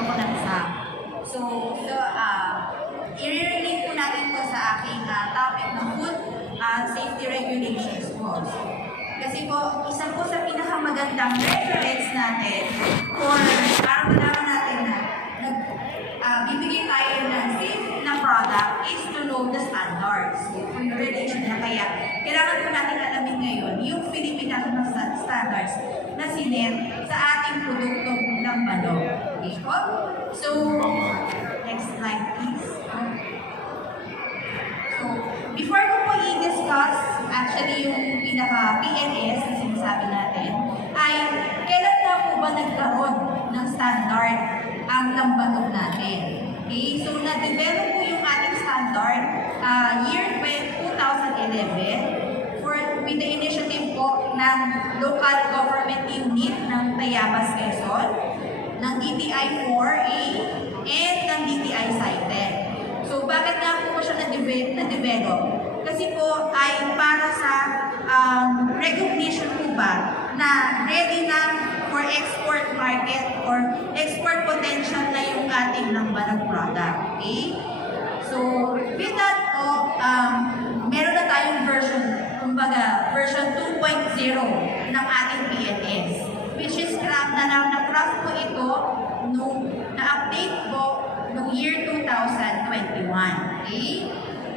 coconut sap. I-relate po natin po sa aking topic ng food safety regulations po. Kasi po, isa po sa pinakamagandang reference natin for para malaman natin na bibigyan tayo ng safe na product is to know the standards for the relation na kaya kailangan po natin alamin ngayon yung Philippine National Standards na sinet sa ating produkto ng manok. Okay po? So, next slide please. So, before ko po i-discuss actually yung pinaka-PNS na sinasabi natin, ay kailan na po ba nagkaroon ng standard ang lambanog natin? Okay, so na-develop po yung ating standard year 2011 with the initiative po ng local government unit ng Tayabas, Quezon, ng DTI-4A, and ng DTI Cited. So, bakit nga po siya na-develop? Kasi po ay para sa recognition po ba na ready na for export market or export potential na yung ating lambanog product. Okay? So, with that po, meron na tayong version, kumbaga, version 2.0 ng ating PNS, which is na-craft po ito na-update po noong year 2021. Okay?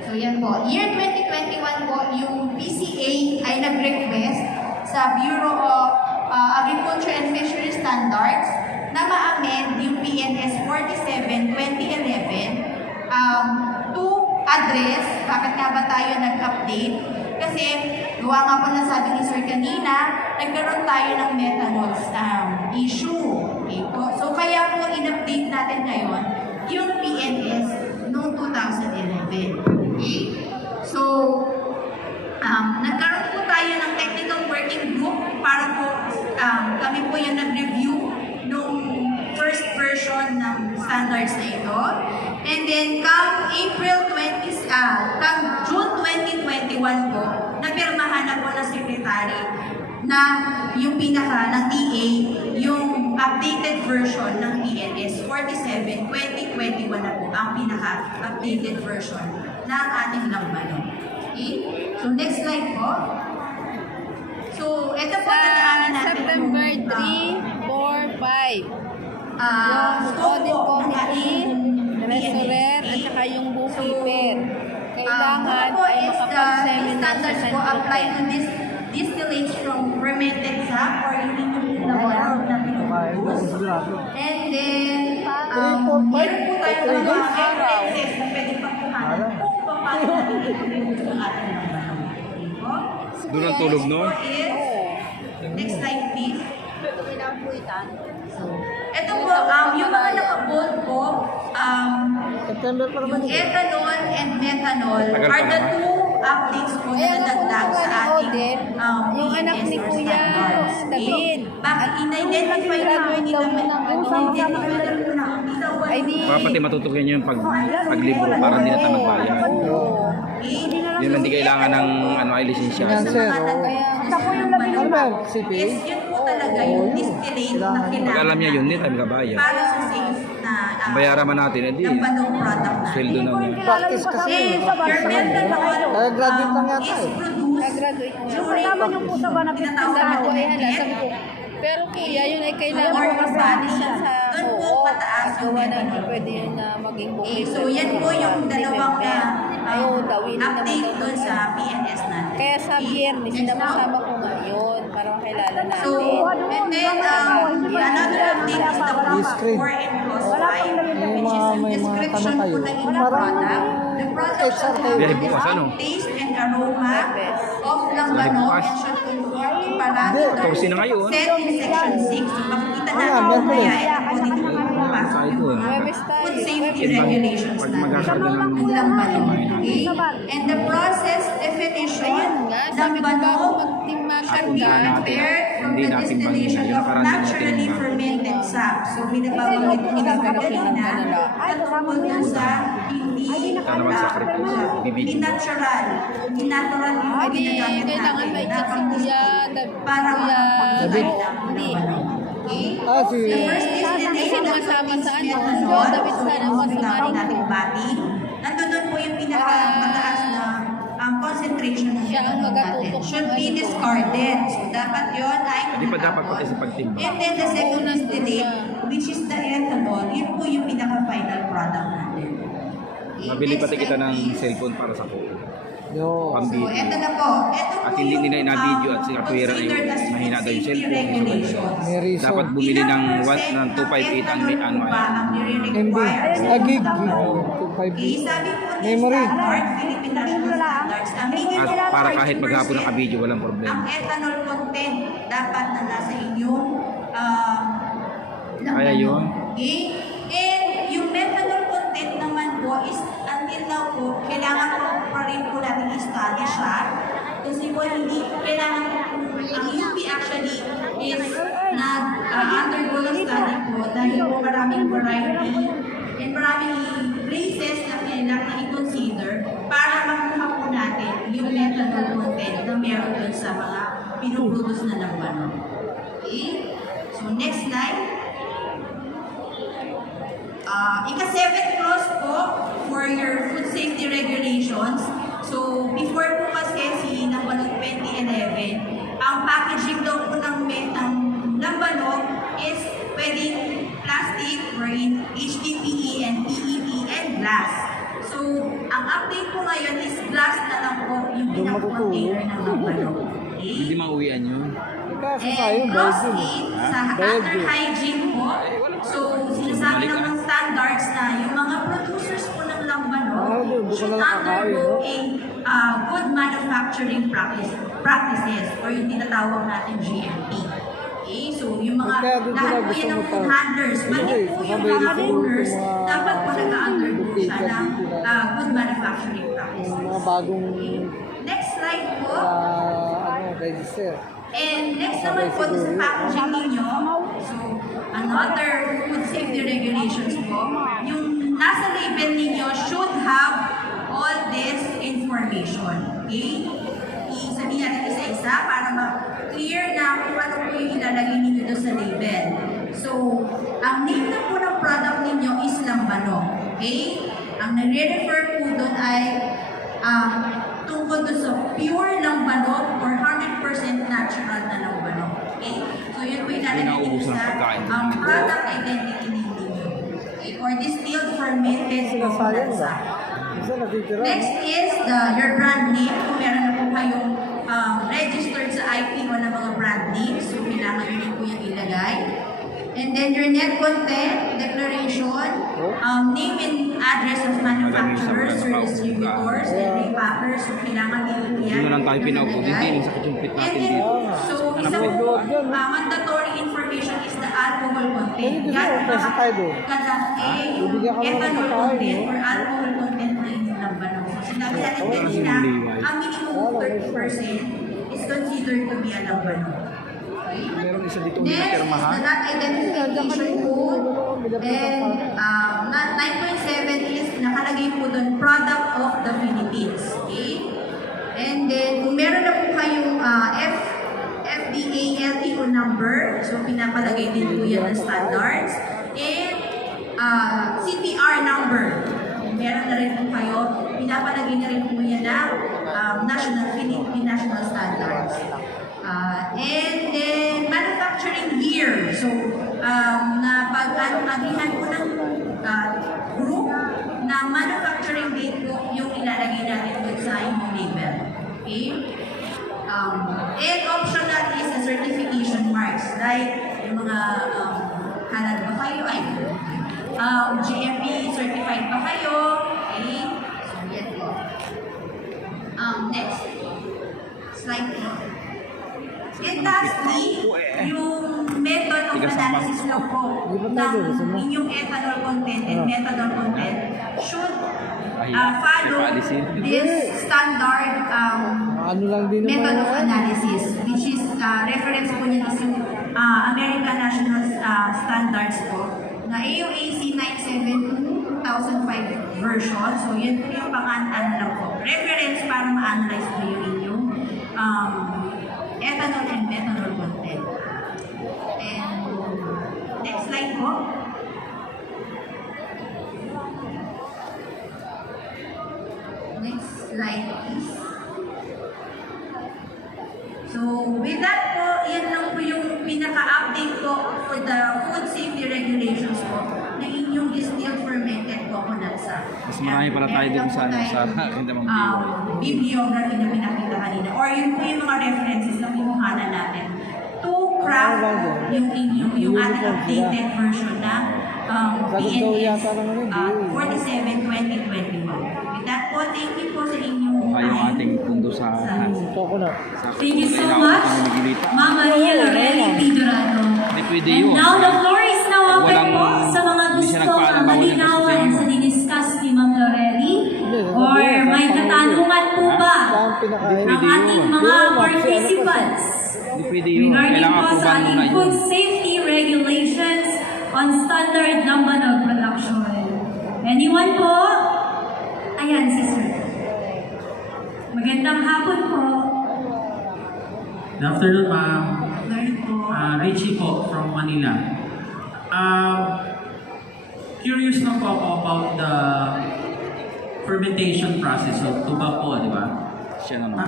So, yan po. Year 2021 po, yung PCA ay nag-request sa Bureau of Agriculture and Fisheries Standards na ma-amend yung PNS 47-2011 to address, bakit nga ba tayo nag-update? Kasi, gawa nga po na sabi ni Sir kanina, nagkaroon tayo ng methanol issue. Okay po? So, kaya po in-update natin ngayon yung PNS noong 2011. Okay? So, nagkaroon po tayo ng technical working group para po kami po yung nag-review nung first version ng standards na ito. And then, come June 2021 po, napirmahan na po ng secretary na yung ng DA, yung updated version ng PNS 47-2021 na po ang pinaka-updated version ng ating lambanog. Okay? So, next slide po. So, ito po nadaanan natin. September 3, 4, 5. Yung audit committee, treasurer, at saka yung bookkeeper. Kailangan ay makapag-seminar sa standards po apply to this distillates from fermented sap or yung laboratory na pinuproduce. And then, meron po tayo ng mga references na pwede pagkuhanan kung paano natin pinuproduce ang ating lambanog. Doon ang tulog, no? Next slide, please. Ito po, yung mga naka-bold po, yung ethanol and methanol are the two updates po na nadagdag sa ating yung anak ni Kuya David. Bakit in-identify namin nila Baka pati matutukin nyo yung paglibro para hindi na tayo magbayad. Yun lang, hindi kailangan ng ay lisensya. Yun po talaga yung distillate na Pag kailangan alam niya yun, hindi tayo magabayad. para sa safe na Bayaran man natin, edi lambanog product natin. sweldo na niya. Practice kasi. Your methanol Graduate lang yata is eh. produced during tinatawag Sabi ko, na ayan, sabi ko, pero kuya, yun ay kailangan or mo kasali body. siya sa Doon po oo. mataas yung Gawa na hindi methanol. pwede yun na maging bookkeeper. So yan po yung dalawang willing naman update daw doon naman. sa PNS natin. Kaya sa biyernes, napasama ko ngayon para makilala natin. So, and then, another update is the Yes, Chris. 4 and plus 5, which is the may mga description tanong po kayo. ng inyong product. The product should have Biyahe bukas, ano? taste and aroma of lambanog bukas. and should conform to parameters Tapos na ngayon. set in section 6. So, makikita natin Wala, mamaya, Merkulis. ito po dito po pumapasok yung mga Webes tayo. food safety Pag regulations natin. magkakaroon ng Ang lambanog. Okay? And the process definition Ayun nga, sabi ko bago lambanog magtimbang should be Natin. prepared from Hindi the natin distillation bangin. of Nakaraan din naturally natin fermented sap. So, binabanggit ko na kanina, katungkol dun sa hindi Sana mag-sacrifice. Bibigyan. natural yung Hindi, ginagamit kailangan natin may na check si Kuya para Kuya makapagpapagay ng Hindi. lambanog. Okay? Ah, si... The first distillation of kasama sa ano, ethanol. damit So, sana yung ako sa tinatawag Marino. nating body. Nandun po yung pinakamataas na concentration ng Siya ang ethanol natin. magatutok Should ng be ano. discarded. So, dapat yun ay Hindi pa dapat pati sa pagtimbang. And then the second Oo, nandun distillate, siya. which is the ethanol, yun po yung pinaka-final product natin. Okay, Mabili next pati kita slide, ng please. cellphone para sa phone. Yo. So, Pambili. eto na po. Ito po At hindi yung, nila ina-video at si Katwira ay considered as mahina daw yung safety cellphone. regulations. May reason. Dapat bumili ng Ilang what percent ng 258 ang ethanol ano po ba ay. ang MB. nire-require sa Gig. ethanol? 258. Okay, sabi po ni Memory. Standard, Philippine National Standards, ang higit At para kahit maghapon ng kabidyo, walang ang problema. ethanol content dapat na nasa inyong Kaya yun. Okay? And yung methanol content naman po is until now po, kailangan po pa rin po natin i-study siya. Kasi po hindi, kailangan po, ang UP actually is nag-undergo ng study po dahil po maraming variety and maraming places na kailangan i-consider para makuha po natin yung methanol content na meron dun sa mga pinuproduce na labanon. Okay? So next slide. Ika-7th clause po for your food safety regulations. So, before po kasi ng 2011, ang packaging daw po ng lambanog is pwedeng plastic or in HDPE and PET and glass. So, ang update po ngayon is glass na lang po yung pinaka-container ng lambanog. Hindi Okay? mauwian yun. Kaso tayo, And clause bayad yun. 8, sa Bayad after yun. hygiene po, so sinasabi ng mga standards na yung mga producers po ng lambanog doon ko should na nakakain, undergo no? a good manufacturing practices or yung tinatawag natin GMP. Okay, so yung mga Kaya doon lahat sila po gusto yan ng mo food tayo. handlers, pati Okay, po yung kasabay mga dito yung owners, mga dapat po nag-undergo siya duplicate ng dito na. good manufacturing practices. Mga bagong Okay. Next slide po. register. And next naman po sa packaging ninyo, so another food safety regulations po, yung nasa label ninyo should have all this information. Okay? Isabihin natin isa-isa para ma-clear na kung ano po yung ilalagay ninyo doon sa label. So, ang name na po ng product ninyo is lambanog. Okay? Ang nare-refer po doon ay tungkol doon sa pure lambanog or 100% natural na lambanog. Okay? So, yun po yung nalalagay Pinauubos ng sa pagkain. product identity name ninyo. Okay? Or distilled fermented Sinasayang coconut ba? sap. Isa natitira. Next is your brand name. Kung meron na po kayong registered sa IPO na mga brand names, so kailangan nyo rin po yung ilagay. And then your net content, declaration, name and address of manufacturers or distributors and repackers, so kailangan nyo yan. Hindi na lang tayo pinaupo. Hindi, yung sakit yung pit And natin then, dito. so Ano isa po? po, mandatory information is the alcohol content. Pwede Yan, ba? Kasi tayo doon. kada yung Bibigyan ka mo ng ethanol pagkain, content no? or alcohol content na inyong lambanog. So sinabi natin kanina, ang minimum 30% is considered to be a lambanog. Okay? Meron isa dito Next na is pirmahan. the lot identification code. And 9.7 is nakalagay po doon, product of the Philippines. Okay? And then, kung meron na po kayong FDA LTO number, so pinapalagay din po yan ng standards. And CPR number. Kung meron na rin po kayo, pinapalagay na rin po yan ng Philippine National Standards. And then, manufacturing year. So, agihan po ng group na manufacturing date po yung ilalagay natin dun sa inyong label. Okay? And optional is the certification marks. Like, yung mga halal ba kayo? Ay, GMP certified ba kayo? Okay? So, yan po. Next slide po. And lastly, yung method of analysis lang po ng inyong ethanol content and methanol content should follow this standard Ano lang din method naman of analysis, which is reference po niya is yung American National Standards po na AUAC 972 2005 version. So, yun po yung pang-ano lang po. Reference para ma-analyze po yung inyong ethanol and methanol content. And next slide po. slide please. So, with that po, yan lang po yung pinaka-update po for the food safety regulations po na inyong distilled fermented coconut sa. Mas marami pala tayo dun sa Kintamang bibliography na pinakita kanina. Or yun po yung mga references na pinuhanan natin to craft yung ating updated version na PNS 47-2021. With that po, thank you po sa inyong yung ating pundo sa Coconut. Thank you so much, Ma'am Maria Lorelli Pidorano. Hindi pwede And yun. now the floor is now open Walang- po sa mga hindi siya gusto nagpaalam, bawal yung malinawan gusto sa sa'yo. diniscuss ni Ma'am Lorelli or may katanungan po ba Saan pinakain? ng ating mga participants Hindi pwede yun. regarding Kailangan po sa approval muna ating yun. food safety regulations on standard Lamban of production. Anyone po? Ayan, si Sir. Magandang hapon po. Good afternoon, ma'am. Ngayon po. Richie po from Manila. Curious lang po ako about the fermentation process of tobacco, di ba? Siya naman.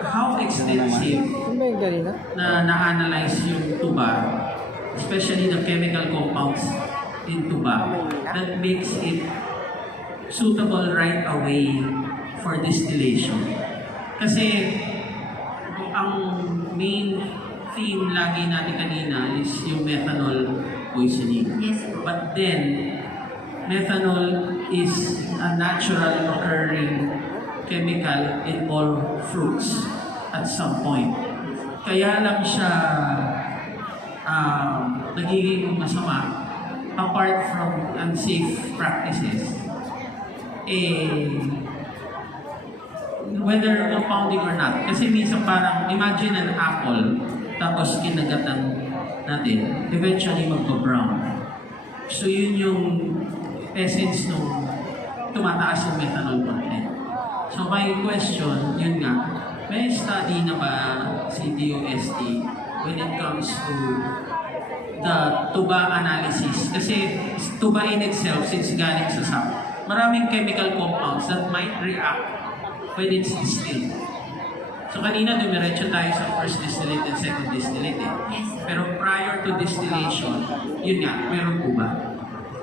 How extensive Ano ba yung kanina? na na-analyze yung tuba, especially the chemical compounds in tuba, that makes it suitable right away for distillation. Kasi ang main theme lagi natin kanina is yung methanol poisoning. Yes po. But then, methanol is a natural occurring chemical in all fruits at some point. Kaya lang siya nagiging masama apart from unsafe practices. Whether compounding or not. Kasi minsan parang, imagine an apple, tapos kinagatan natin, eventually magpa-brown. So yun yung essence nung tumataas yung methanol content. So my question, yun nga, may study na ba si DOST when it comes to the tuba analysis? Kasi tuba in itself, since galing sa sap, maraming chemical compounds that might react when it's distilled. So kanina dumiretso tayo sa first distillate and second distillate eh. Yes. Pero prior to distillation, yun nga, meron po ba?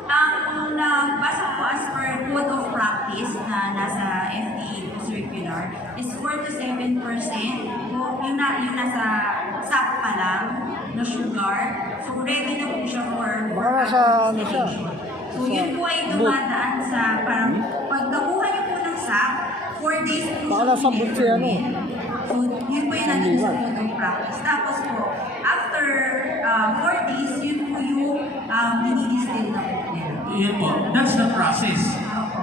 Ang nabasa ko as per code of practice na nasa FDA circular is 4 to 7% po, yung nasa SAP pa lang na sugar. So ready na po siya for Baka nasa ano siya? So yun po ay dumadaan sa parang pag nakuha niyo po ng SAP, 4 days po Baka nasa siya butsi, ano? So yun po yung naging sa code of practice. Tapos po, after 4 days, yun po yung dinidistill na po nila. Yun po, that's the process.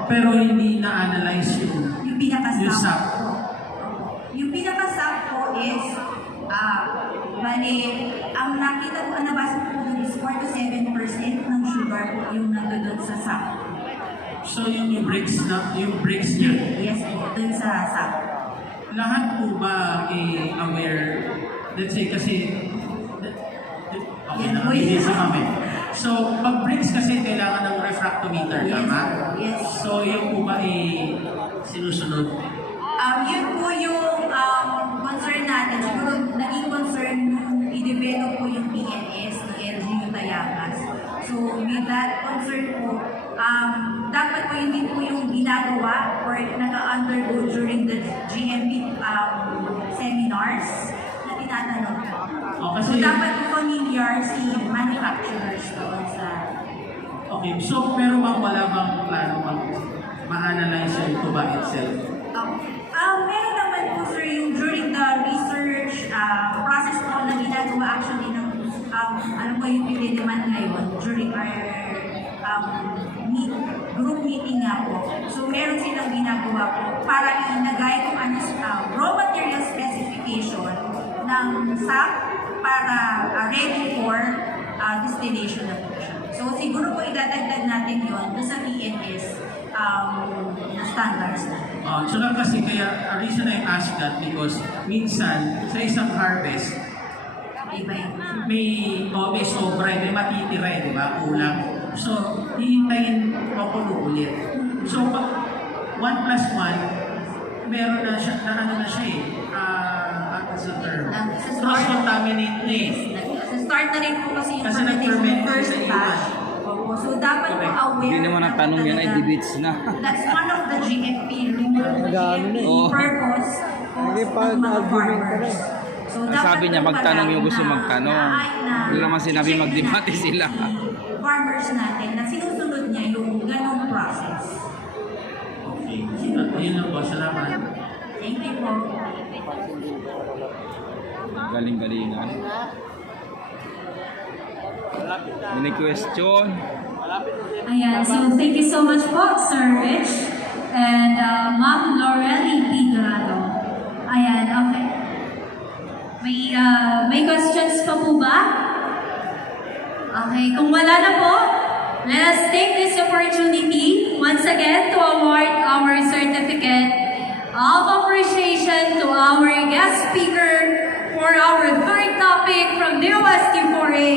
Pero hindi na-analyze yung Yung pinaka-SAP SAP. po. Yung pinaka-SAP po is, bali, ang nakita ko, ang nabasa ko dun is 4 to 7% ng sugar po yung nandun sa SAP. So yung bricks niya, Yes po, dun sa SAP. lahat po ba aware, let's say kasi, okay Yan na, po hindi yun. sa kami. So, pag bricks kasi kailangan ng refractometer, Yes, tama? yes. So, yung po ba sinusunod? Yun po yung concern natin. Siguro naging concern nung i-develop po yung PNS ni LGU Tayabas. So with that concern po, dapat po yun din po yung ginagawa or naka-undergo during the GMP seminars na tinatanong po. Oh, So kasi, dapat po familiar si manufacturers doon sa... okay, so pero bang wala bang plano ma-analyze yung tuba itself? Meron naman po sir yung during the research process po na ginagawa actually ng ano po yung piniliman ngayon during our group meeting nga po. So meron silang ginagawa po para ilagay kung ano raw material specification ng SAP para ready for distillation na po siya. So siguro po idadagdag natin yon doon sa PNS na standards na. Tsaka kasi kaya, a reason I ask that because minsan sa isang harvest, Iba yun. may sobra, may matitira, di ba? Kulang. So, hihintayin mapuno ulit. So, pag 1 plus 1, meron na siya, na ano na siya what's the term? Sa start. Cross-contaminate na eh. Sa start na rin po kasi yung Kasi fermentation nag-ferment ng first sa iwan. batch. Opo. So dapat po Correct. aware. Hindi naman ang na tanong yan ay talaga. debates na. That's one of the GMP rules, the Mag-ano na GMP eh. Oo. purpose Hindi of pa ng mga argument ka farmers. na. So, Ang dapat sabi niya po magtanong yung gusto pala magtanong. na Hindi naman sinabi i-check magdebate natin sila. Farmers natin na sinusunod niya yung ganong process. Okay. Yun lang po. Salamat. Thank you po. Galing-galingan. May question? Ayan, so thank you so much po, Sir Rich. And Ma'am Lorelly P. Dorado. Ayan, okay. May questions pa po ba? Okay, kung wala na po, let us take this opportunity once again to award our certificate of appreciation to our guest speaker for our third topic from DOST 4A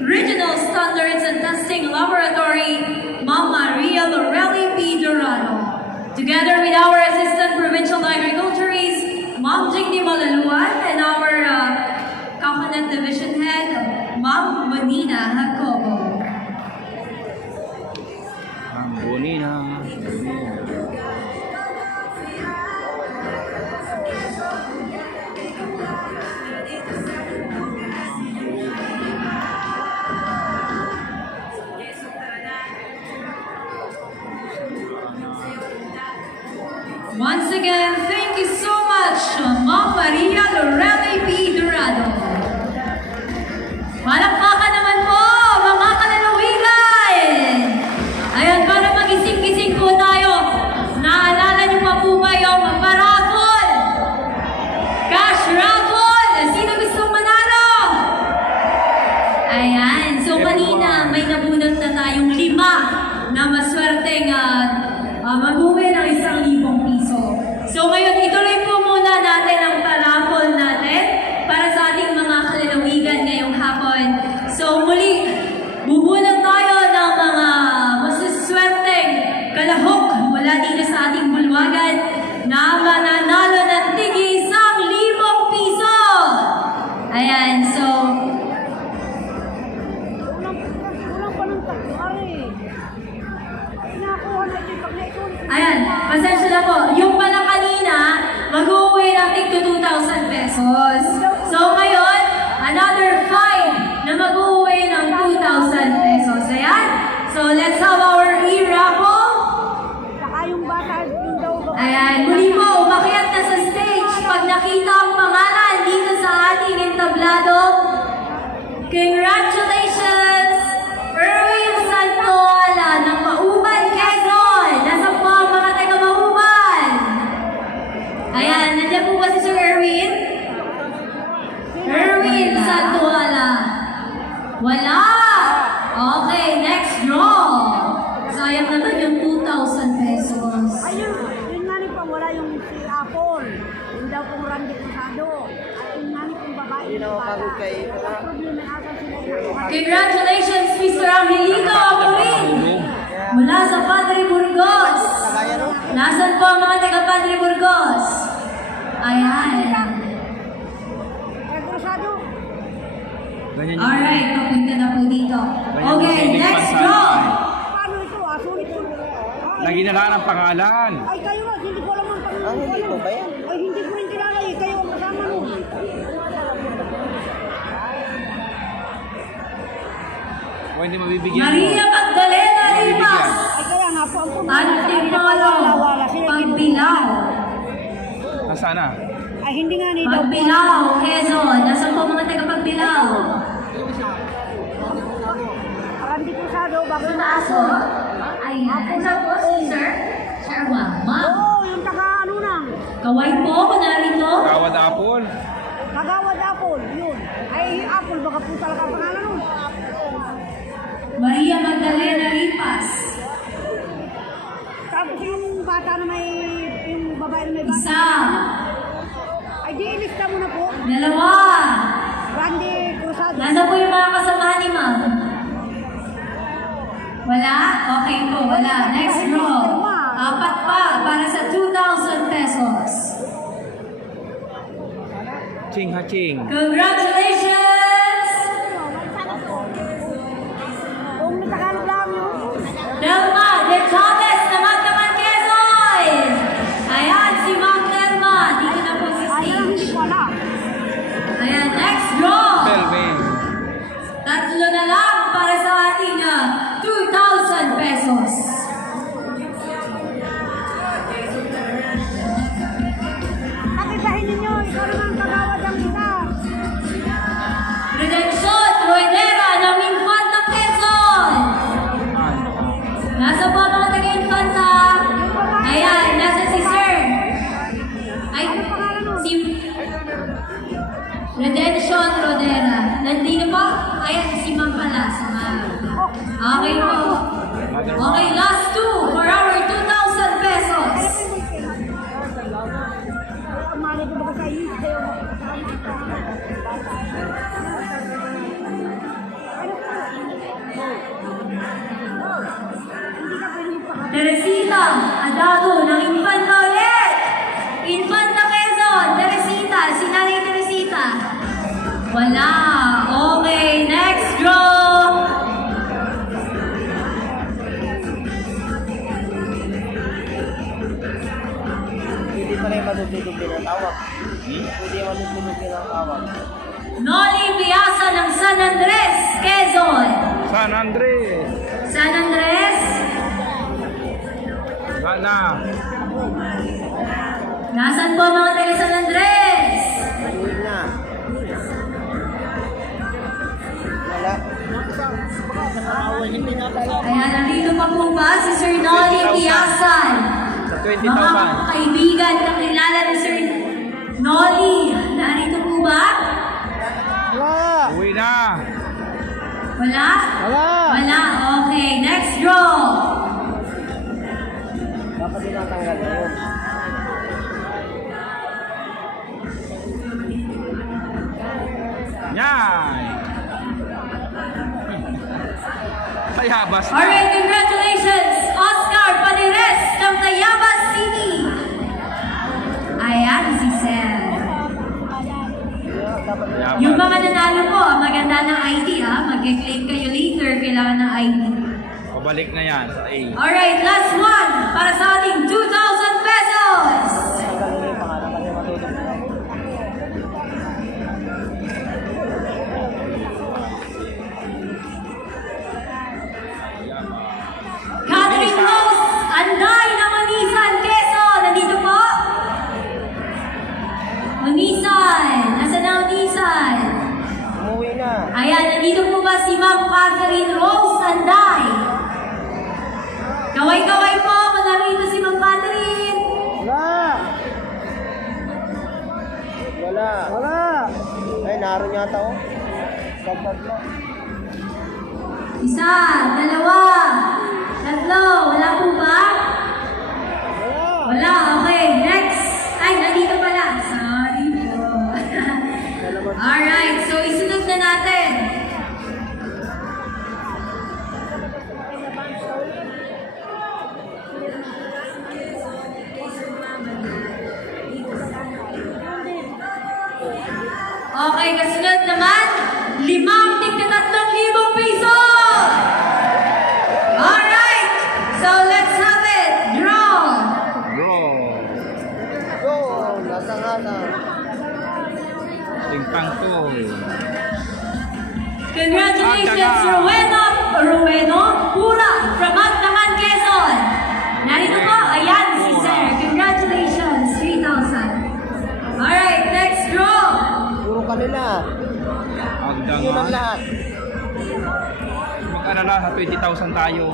Regional Standards and Testing Laboratory, Ma'am Maria Lorelly P. Dorado. Together with our Assistant Provincial Agriculturist, Ma'am Jigny Malaluan, and our Coconut Division Head, Ma'am Manina Jacobo. Ang bonina. Once again, thank you so much, Ma'am Maria Lorelly P. Dorado. Palakpakan naman po, mga kalalawigan! Ayan, para magising-gising po tayo, naalala niyo pa po ba yung paraffol? Cash raffle! Sino gustong manalo? Ayan, so kanina may nabunot na tayong 5 na maswerteng mag-uwi ng 1,000 piso. So ngayon, ituloy po muna natin ang paraffol natin para sa ating mga kalalawigan ngayong hapon. So muli, bubunot tayo ng mga masuswerteng kalahok mula dito sa ating bulwagan na mananalo ng tig 1,000 piso. Ayan, so ayan, pasensya na po. Yung pala kanina, mag-uwi ng tig 2,000 pesos. So ngayon, another 5 na mag-uwi ng 2,000 pesos. Ayan. So let's have our e-raffle. Ayan, muli po, umakyat na sa stage. Pag nakita ang pangalan dito sa ating entablado, congratulations! Erwin Santoala ng Mauban, Quezon! Nasa po ang mga taga Mauban? Ayan, nandiyan po ba si Sir Erwin? Erwin Santoala. Wala! Okay, next draw. Sayang naman yung 2,000 pesos. Ayun, yun nga rin pang wala yung si Apple. Yun daw pong Randy Cruzado. At yun nga rin pong babae ng bata. Ang problema ata sila yung Congratulations, Mr. Angelito Amorin! Mula sa Padre Burgos. Nasaan po ang mga taga Padre Burgos? Ayan. Kaya Cruzado, Ganyan yung Alright, papunta na po dito. Okay, next draw. paano ito? Sulit ito. Naginalaan ang pangalan. Ay, kayo nga, hindi ko alam ang pangalan. Hindi ko ba yan? Ay, hindi ko rin kilala eh. Kayo ang kasama nun. O hindi mabibigyan Maria mo. Magdalena Rimas. Ay, kaya nga po, ang Antipolo. Pagbilaw. Nasaan na? Ay, hindi nga ni daw po. Pagbilaw, Quezon. Nasaan po mga taga Pagbilaw? Randy Cruzado, bakit na Aso. Ayan. Nasaan po si Sir? Sir Mama. Oo, yung taga ano na. Kaway po ako narito. Kawad Apple. Kagawad Apple, yun. Ay, Apple, baka po talaga ang pangalan nun. Maria Magdalena Rimas. Tapos yung bata na may, yung babae na may bata. Isa. Ay, di ilista mo na po. Dalawa. Randy Cruzado. Nasaan po yung mga kasamahan ni Ma'am? Wala? Okay po, wala. Next draw. Apat pa para sa 2,000 pesos. Ching haching. Congratulations! Kung may Tagalog lang, no? Delma de Chavez na Magdaman Quezon! Ayan, si Ma'am Delma. Dito na po si Ayaw, hindi stage. ko alam. Ayan, next draw! Pelme. Tatlo na lang para sa ating 2,000 pesos. Kapibahin ninyo, ikaw naman kagawad ang isa. Redemption, Ruedera ng Infanta Quezon! Nasa po ang mga taga-Infanta? Ayan, nasa si Sir. Ay, si Redemption Rodera. Nandito po? Ayan, si Ma'am pala. Si Ma'am. Okay po. Okay, last two for our 2,000 pesos. Malay ko baka sa iyo, kayo. Teresita Adado ng Infanta ulit! Infanta Quezon, Teresita, si Nanay Teresita. Wala. Okay, next draw. Hindi pa rin matutulog pinatawag. Hindi matutulog pinatawag. Noli Piazza ng San Andres, Quezon. San Andres. San Andres, Sana. nasan po mga taga San Andres? Uwi na. Wala. Hindi na pala. Kaya nandito pa po ba si Sir Noli Piazza? Sa Mga 20,000. kaibigan na kilala ni Sir Noli, narito po ba? Wala. Uwi na. Wala? Wala. Wala. Okay, next draw. Dapat tinatanggal na yun. Yan. Tayabas na. Alright, congratulations, Oscar Panires ng Tayabas City. Ayan si Sir. Tayabas. Yung mga nanalo po, maganda ng ID ha. Mag-claim kayo later, kailangan ng ID. Pabalik na yan sa A. Alright, last one para sa ating 2,000 pesos. Tanggalin yung pangalan kasi matutulog na. Catherine Rose Anday ng Manisan, Quezon. Nandito po? Manisan. Nasaan na Manisan? Umuwi na. Ayan, nandito po ba si Ma'am Catherine Rose Anday? Kaway-kaway po, kung narito si Ma'am Catherine. Wala. Wala. Wala. Ay, naroon yata oh. Dagdag na. Isa, dalawa, tatlo. Wala po ba? Wala. Wala, okay. Next. Ay, nandito pala. Sorry po. Alright, so isunod na natin. Okay, kasunod naman, 5,300 piso! Alright, so let's have it. Draw! Bro. Go. Nasa nga na. Tingpang to. Congratulations, Rueno Pura from Magdaman, Quezon. Narito po, ayan si Sir. Congratulations, 3,000. Alright, next draw. Puro kanila. Hanggang Yun ang lahat. mag-alala sa 20,000 tayo.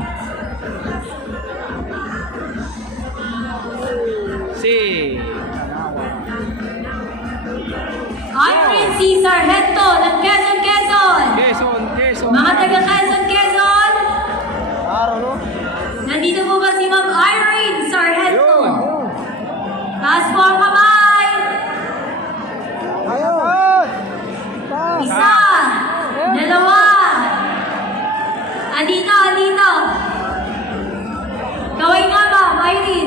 Si. Irene C. Sargento ng Quezon, Quezon. Quezon. Mga taga Quezon, Quezon. Araw no? Nandito po ba si Ma'am Irene Sargento? Yun. Taas po ang kamay. Ayun. Isa. Dalawa. Andito. Kaway nga ba, Irene?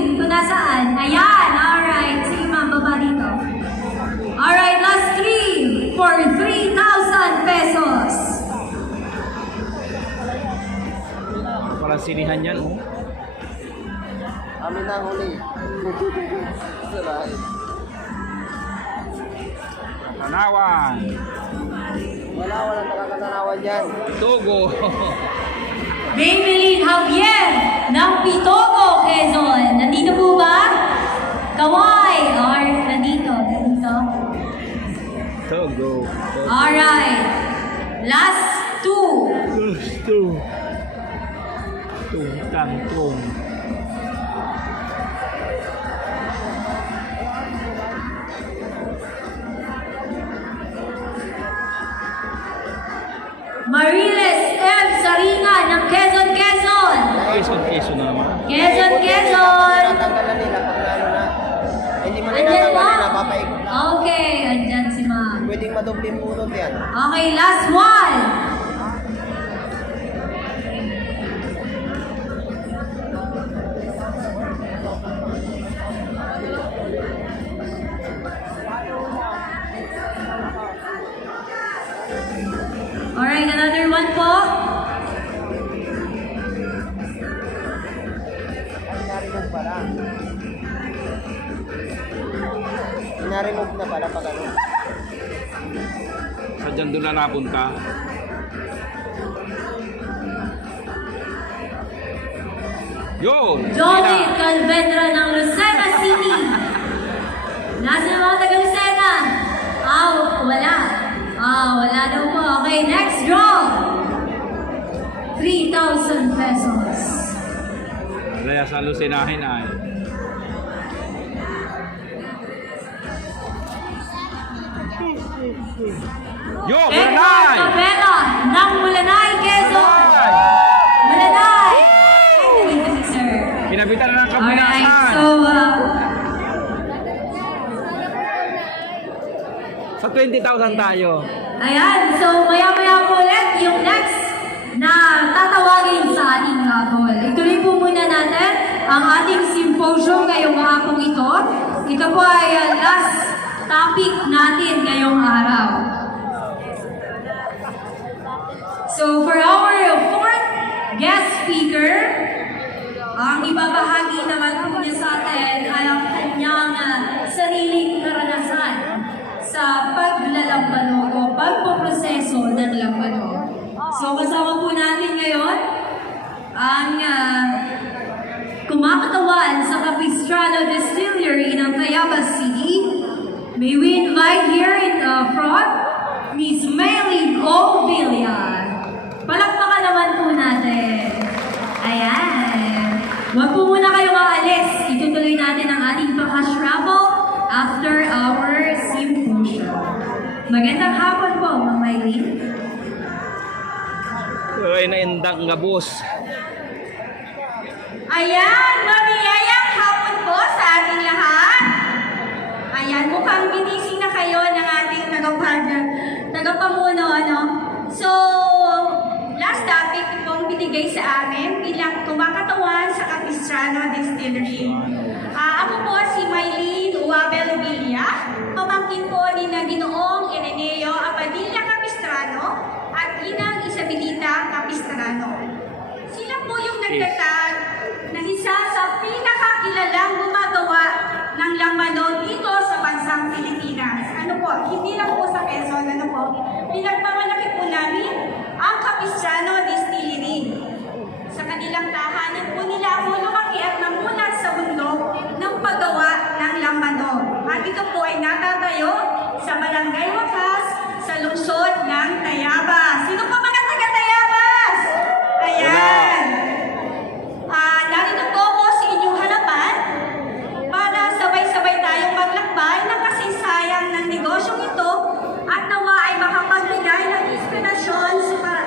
sinihan yan, oh. Amin na huli. Sirain. Tanawan. Walang nakakatanawan dyan. Togo. Maybelline Javier ng Pitogo, Quezon. Nandito po ba? Kawai. Or nandito. Togo. Alright. Last two. Gusto. Tung. Mariles M. Sarina ng Quezon. Quezon naman. Quezon. Tatanggalan nila pag lalo na. Hindi mo Andyan nilatanggalan ba? na, papaikot na. Okay, andyan si ma'am. Pwedeng madubling bunot yan. Okay, last one. Alright, another one po. Narimove pala. Narimove na pala pag ano. Sadyang doon na napunta. Yun! Jolly Calvedra ng Lucena City. Nasa mga taga Lucena? Wala. Wala daw po. Okay, next draw. 3,000 pesos. Kaya sa Lucinahin ay. Yo! Edward Mulanay! Capella ng Mulanay, Quezon. Mulanay. Nandito si sir. Pinabitan na ng Alright, kabinasan. so, Sa 20,000 tayo. ayan, so maya-maya po ulit yung next na tatawagin sa ating call. Ituloy po muna natin ang ating symposium ngayong hapong ito. Ito po ay last topic natin ngayong araw. So for our fourth guest speaker, ang ibabahagi naman po niya sa atin ay ang kanyang sariling karanasan sa paglalambano o pagpoproseso ng lambano. So kasama po natin ngayon ang kumakatawan sa Capistrano Distillery ng Tayabas City. May we invite here in the front, Miss Maylene O. Villar. Palakpakan naman po natin. Ayan. Huwag po muna kayong aalis. Itutuloy natin ang ating cash raffle after our symposium. Magandang hapon po, Ma'am Maylene. Ay, naindang gabos. Ayan, mabiyayang hapon po sa ating lahat. Ayan, mukhang ginising na kayo ng ating tagapamuno, ano? So, last topic pong binigay sa amin bilang kumakatawan sa Capistrano Distillery. Ako po si Maylene Uabel Villa, pamangkin po ni na Ginoong Ireneo Apadilla Capistrano at Inang Isabelita Capistrano. Sila po yung nagtatag na isa sa pinakakilalang gumagawa ng lamano dito sa bansang Pilipinas. Ano po, hindi lang po sa Quezon, ano po, pinagmamalaki po namin ang Capistrano Distillery. Sa kanilang tahanan po nila ako lumaki at namulat sa mundo ng paggawa ng lamano. At ito po ay natatayo sa Barangay Wakas sa lungsod ng Tayabas. Sino pa mga taga-Tayabas? Ayan. Narito po ako sa inyong harapan para sabay-sabay tayong maglakbay ng kasinsayang ng negosyong ito at nawa ay makapagbigay ng inspirasyon para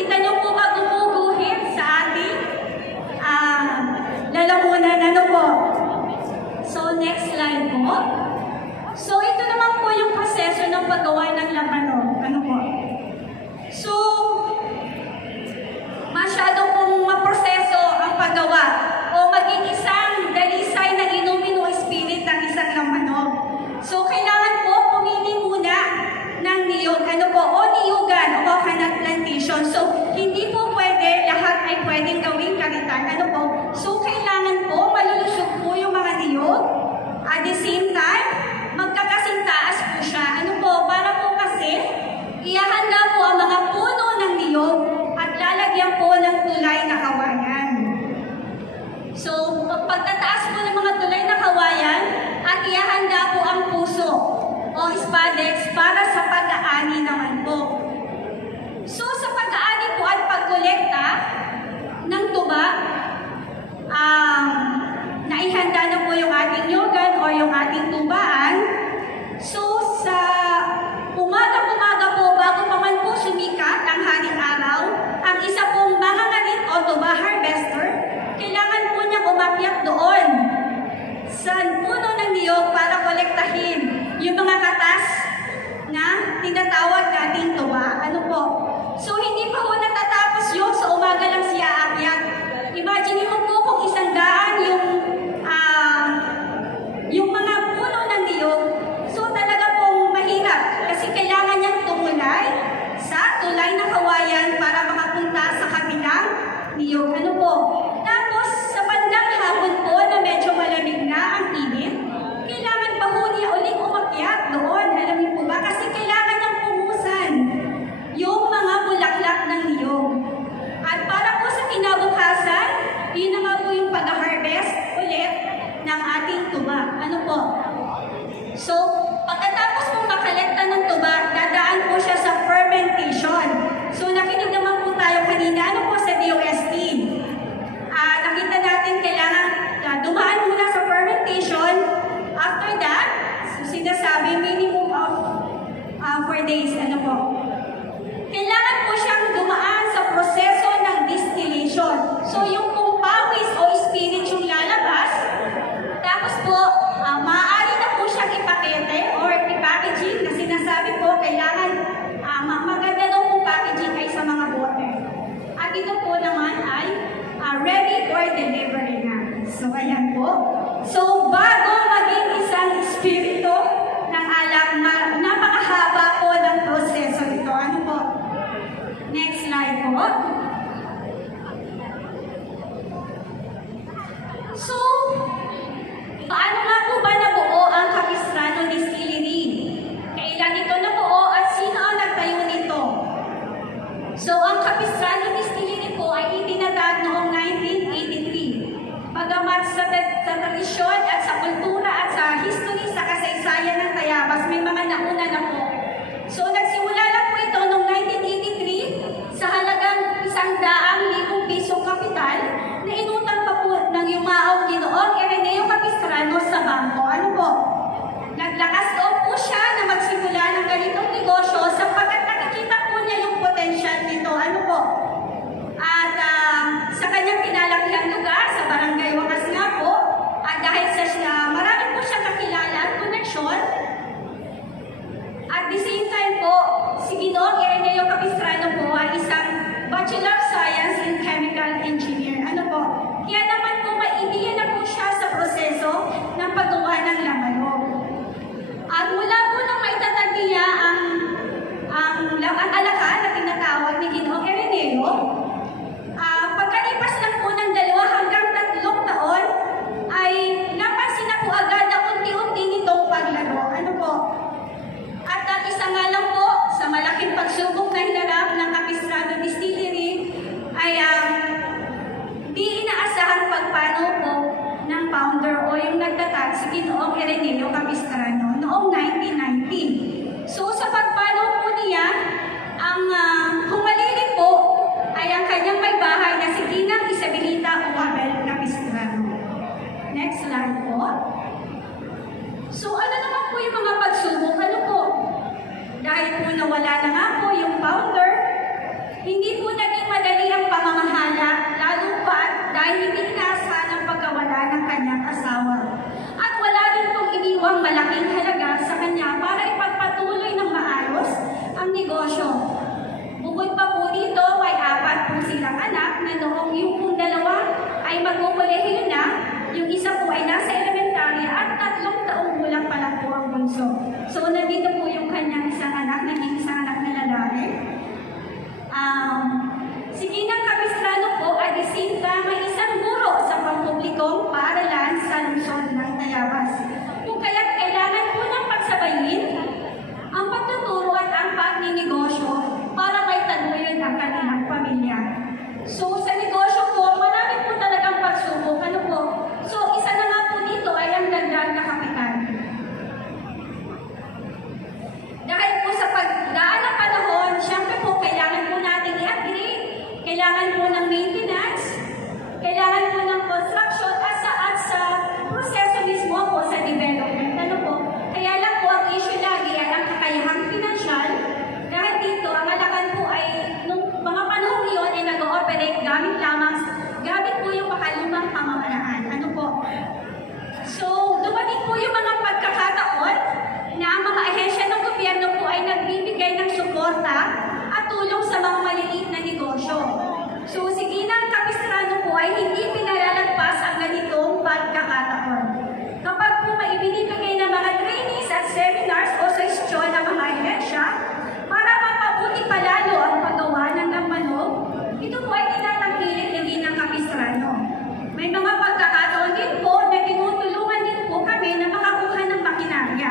Nakita niyo po ba gumuguhit sa ating lalamunan? Ano po? So, next slide po. So, ito naman po yung proseso ng paggawa ng labanog. Ano po? So, masyado pong maproseso ang paggawa o maging isang dalisay na inumin o spirit ng isang labanog. So, kailangan po pumili muna ng niyog, ano po, o niyugan o coconut plantation. So, hindi po pwede, lahat ay pwedeng gawing karitan. Ano po? So, kailangan po malulusog po yung mga niyog. At the same time, magkakasing taas po siya. Ano po? Para po kasi, ihahanda po ang mga puno ng niyog at lalagyan po ng tulay na kawayan. So, pagtataas po ng mga tulay na kawayan, at ihahanda po ang puso o spadex para sa pag-aani naman po. So, sa pag-aani po at pagkolekta ng tuba, naihanda na po yung ating yogan o yung ating tubaan. So, sa umaga-umaga po, bago pa man po sumikat ang haring araw, ang isa pong mangangarit o tuba harvester, kailangan po niya umakyat doon sa puno ng niyog para kolektahin yung mga katas na tinatawag nating tuba. Ano po? So, hindi pa po natatapos yun, sa umaga lang siya aakyat. Imagine mo po kung 100 yung mga puno ng niyog. So, talaga pong mahirap kasi kailangan niyang tumulay sa tulay na kawayan para makapunta sa kabilang niyog. Ano po? Tapos, sa bandang hapon po na medyo malamig na ang init, kailangan pa ho niya uling umakyat doon. Alam niyo po ba? Kasi kailangan niyang pumusan yung mga bulaklak ng niyog. At para po sa kinabukasan, yun na nga po yung pag-harvest ulit ng ating tuba. Ano po? So, pagkatapos pong makalekta ng tuba, dadaan po siya sa fermentation. So, nakinig naman po tayo kanina, ano po sa DOST? Nakita natin kailangan dumaan muna sa fermentation. After that, so sinasabi minimum of 4 days. Ano po? Kailangan po siyang dumaan sa proseso ng distillation. So, yung kung pawis o spirit yung lalabas, tapos po, maaari na po siyang ipakete or i-packaging na sinasabi po, kailangan maganda daw po packaging ay sa mga bote. At ito po naman ay ready for delivery na. So, ayan po. So, bago maging isang espiritu ng alak, napakahaba po ng proseso ito. Ano po? Next slide po. So, paano nga po ba nabuo ang Capistrano Distillery? Kailan ito nabuo at sino ang nagtayo nito? So, ang Capistrano Distillery po ay itinatag noong 1983. Bagamat sa tradisyon at sa kultura at sa history sa kasaysayan ng Tayabas, may mga nauna na po. So, nagsimula lang po ito noong 1983 sa halagang 100,000 pisong kapital na inutang pa po ng yumaong Ginoong Ireneo Capistrano sa bangko. Ano po? Naglakas loob po siya na magsimula ng ganitong negosyo sapagkat nakikita po niya yung potential nito. Ano po? At sa kanyang pinalakihang lugar, sa Barangay Wakas nga po, at dahil sa marami po siyang kakilala at koneksyon, at the same time po, si Ginoong Ireneo Capistrano po ay isang Bachelor of Science in Chemical Engineer. Ano po? Kaya naman po maibigan na po siya sa proseso ng paggawa ng labanog. At mula po nang maitatag niya ang alaka na tinatawag ni Ginoong Ireneo, pagkalipas lang po ng 2 hanggang 3 taon, ay napansin na po agad na unti-unti nitong paglaro. Ano po? At ang isa nga lang po, sa malaking pagsubok na hinarap ng Capistrano Distillery, ay di inaasahang pagpano po ng founder o yung nagtatag si Ginoong Ireneo Capistrano noong 1919. So sa pagpano po niya, ang humalili po ay ang kanyang may bahay na si Ginang Isabelita Uabel Capistrano. Next slide po. So ano naman po yung mga pagsubok? Ano po? Dahil po nawala na nga po yung founder, Hindi po naging madali ang pamamahala, lalo pa dahil hindi inaasahan ang pagkawala ng kanyang asawa. At wala rin pong iniwang malaking halaga sa kanya para ipagpatuloy ng maayos ang negosyo. Bukod pa po dito, may 4 po silang anak na noong yung pong dalawa ay magkukulehiyo na, yung isa po ay nasa elementarya at 3 taong gulang pa lang po ang bunso. So, nandito po yung kanyang isang anak, naging isang anak na lalaki. Si Ginang Capistrano po ay isinta may isang guro sa pampublikong paaralan sa lungsod ng Tayabas. Kung kaya't kailangan po ng pagsabayin ang pagtuturo at ang pagninegosyo para may taguyod ang kanilang pamilya. So sa negosyo po, marami po talagang pagsubok. Ano po? So isa na nga po dito ay ang dagdag na kapital. Dahil po sa pagdaan ng panahon, syempre po kailangan po natin i-upgrade. Kailangan po ng maintenance, kailangan po ng construction at sa proseso mismo po sa development. Ano po? Kaya lang po ang issue lagi ay ang kakayahang pinansyal. Dahil dito, ang Alakan po ay nung mga panahon iyon ay nag-ooperate gamit po yung makalumang pamamaraan. Ano po? So, dumating po yung mga pagkakataon na ang mga ahensya ng gobyerno po ay nagbibigay ng suporta at tulong sa mga maliliit na negosyo. So, si Ginang Capistrano po ay hindi pinalalagpas ang ganitong pagkakataon. Kapag po may ibinibigay ng mga trainings at seminars o sesyon ng mga ahensya para mapabuti palalo ang paggawa ng lambanog, ito po ay tinatangkilik ng Ginang Capistrano. May mga pagkakataon din po na tinutulungan din po kami na makakuha ng makinarya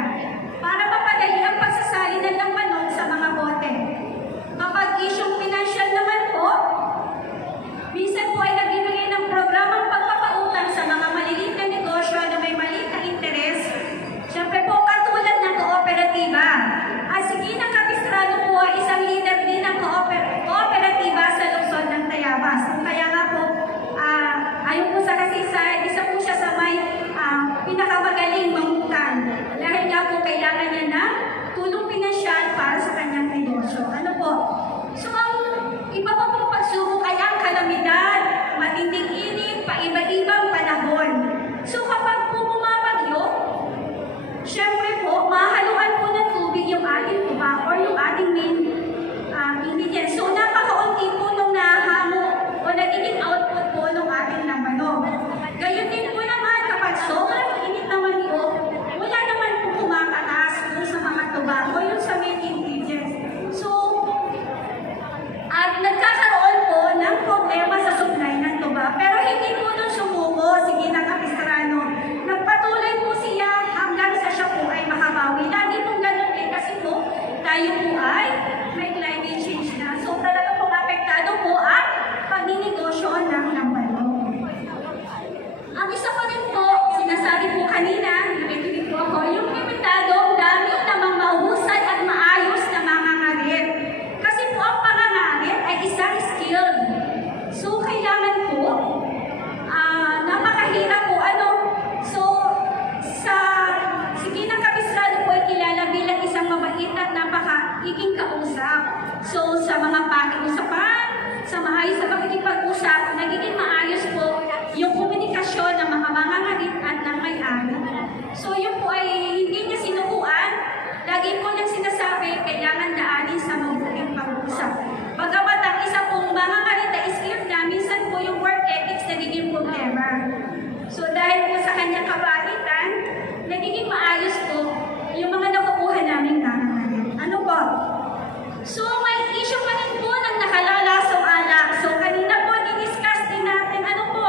para mapadali ang pagsasali ng lambanog sa mga bote. Kapag isyong pinansyal naman po, minsan po ay nagbibigay ng programang pagpapautang sa mga maliliit na negosyo na may maliit na interes. Siyempre po, katulad ng kooperatiba. At si Ginang Capistrano po ay isang leader din ng kooperatiba sa lungsod ng Tayabas. Kaya nga po, ayon po sa kasaysayan, isa po siya sa may pinakamagaling mangutang. Dahil nga po kailangan niya ng tulong pinansyal para sa kanyang negosyo. Ano po? So, ang iba pa pong pagsubok ay ang kalamidad, matinding init, paiba-ibang panahon. So, kapag po bumabagyo, syempre po, mahaluan po ng tubig yung ating tuba or yung ating main ingredients. So, napakaunti po nung nahamo o nagiging output po ng ating lambanog. Gayon din po naman, kapag sobrang init naman po, wala naman po kumakatas po sa mga tuba o yung sa main ingredients. So, at nagkakaroon po ng problema sa supply ng tuba. Pero hindi po nung sumuko si Ginang Capistrano. Nagpatuloy po siya hanggang sa siya po ay makabawi. Lagi pong ganun eh kasi po tayo po ay may climate change na. So talaga pong apektado po ang pagninegosyo ng lambanog. Ang isa pa rin po, sinasabi po kanina, nakikinig po ako, yung limitadong dami namang mahusay at maayos na mga ngarit. Kasi po ang pangangarit ay isang skill. So kailangan po, napakahirap po So, si Ginang Capistrano po ay kilala bilang isang mabait at napaka-iging kausap. So, sa mga pakiusapan, sa maayos na pakikipag-usap, nagiging maayos po yung komunikasyon ng mga mangangarit at ng may-ari. So, yun po ay hindi niya sinukuan. Lagi po niyang sinasabi, kailangan daanin sa mabuting pag-usap. Bagamat ang isa pong mangangarit ay skilled na, minsan po yung work ethics nagiging problema. So dahil po sa kanyang kabaitan, nagiging maayos po yung mga nakukuha naming nangangarit. Ano po? So may issue pa rin po ng nakalalasong alak. So kanina po, diniscuss din natin, ano po?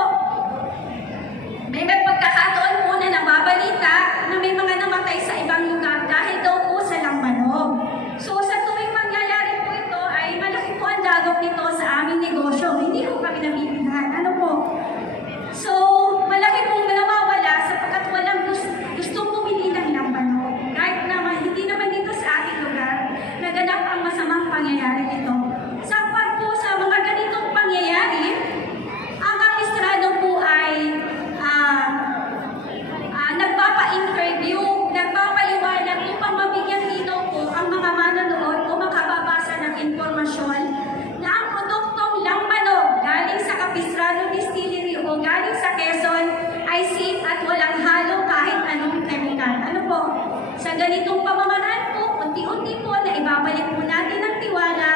May pagkakataon po na nababalita na may mga namatay sa ibang lugar dahil daw po sa lambanog. So sa tuwing mangyayari po ito, ay malaki po ang dagok nito sa aming negosyo. Hindi po kami nabibighan. Ano po? So, malaki pong nawawala sapagkat walang gustong bumili ng lambanog. Kahit naman, hindi naman dito sa ating lugar naganap ang masamang pangyayari. walang halo kahit anong chemical. Ano po? Sa ganitong pamamaraan po, unti-unti po na ibabalik po natin ang tiwala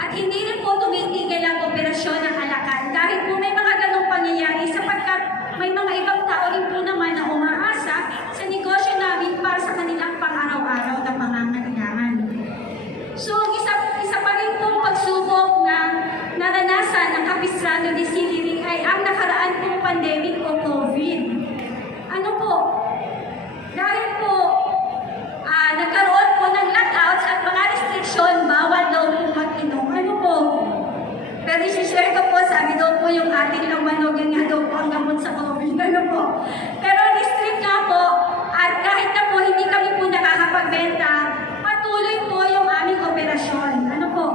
at hindi rin po tumitigil ang operasyon ng Alakan. Kahit po may mga ganong pangyayari sapagkat may mga ibang tao rin po naman na umaasa sa negosyo namin para sa kanilang pang-araw-araw na pangangailangan. So, isa pa rin pong pagsubok na naranasan ng Capistrano Distillery ay ang nakaraan pong pandemic o COVID. Ano po? Dahil po nagkaroon po ng lockouts at mga restriction, bawal daw po mag-inom. Ano po? Pero isi-share ko po, sabi daw po yung ating lamanog, yun nga daw po ang gamot sa COVID. Ano po? Pero restrict nga po, at kahit na po hindi kami po nakakapagbenta, patuloy po yung aming operasyon. Ano po?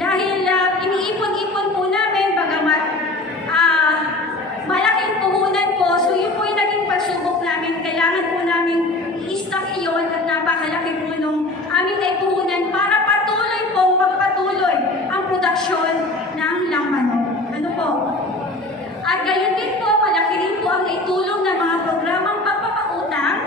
Dahil iniipon-ipon po namin, bagamat malaking puhunan po, so yun po yung naging pagsubok namin. Kailangan po namin i-stock iyon at napakalaki po nung aming naipuhunan para patuloy po magpatuloy ang produksyon ng lambanog. Ano po? At gayon din po, malaki rin po ang naitulong ng mga programang pagpapautang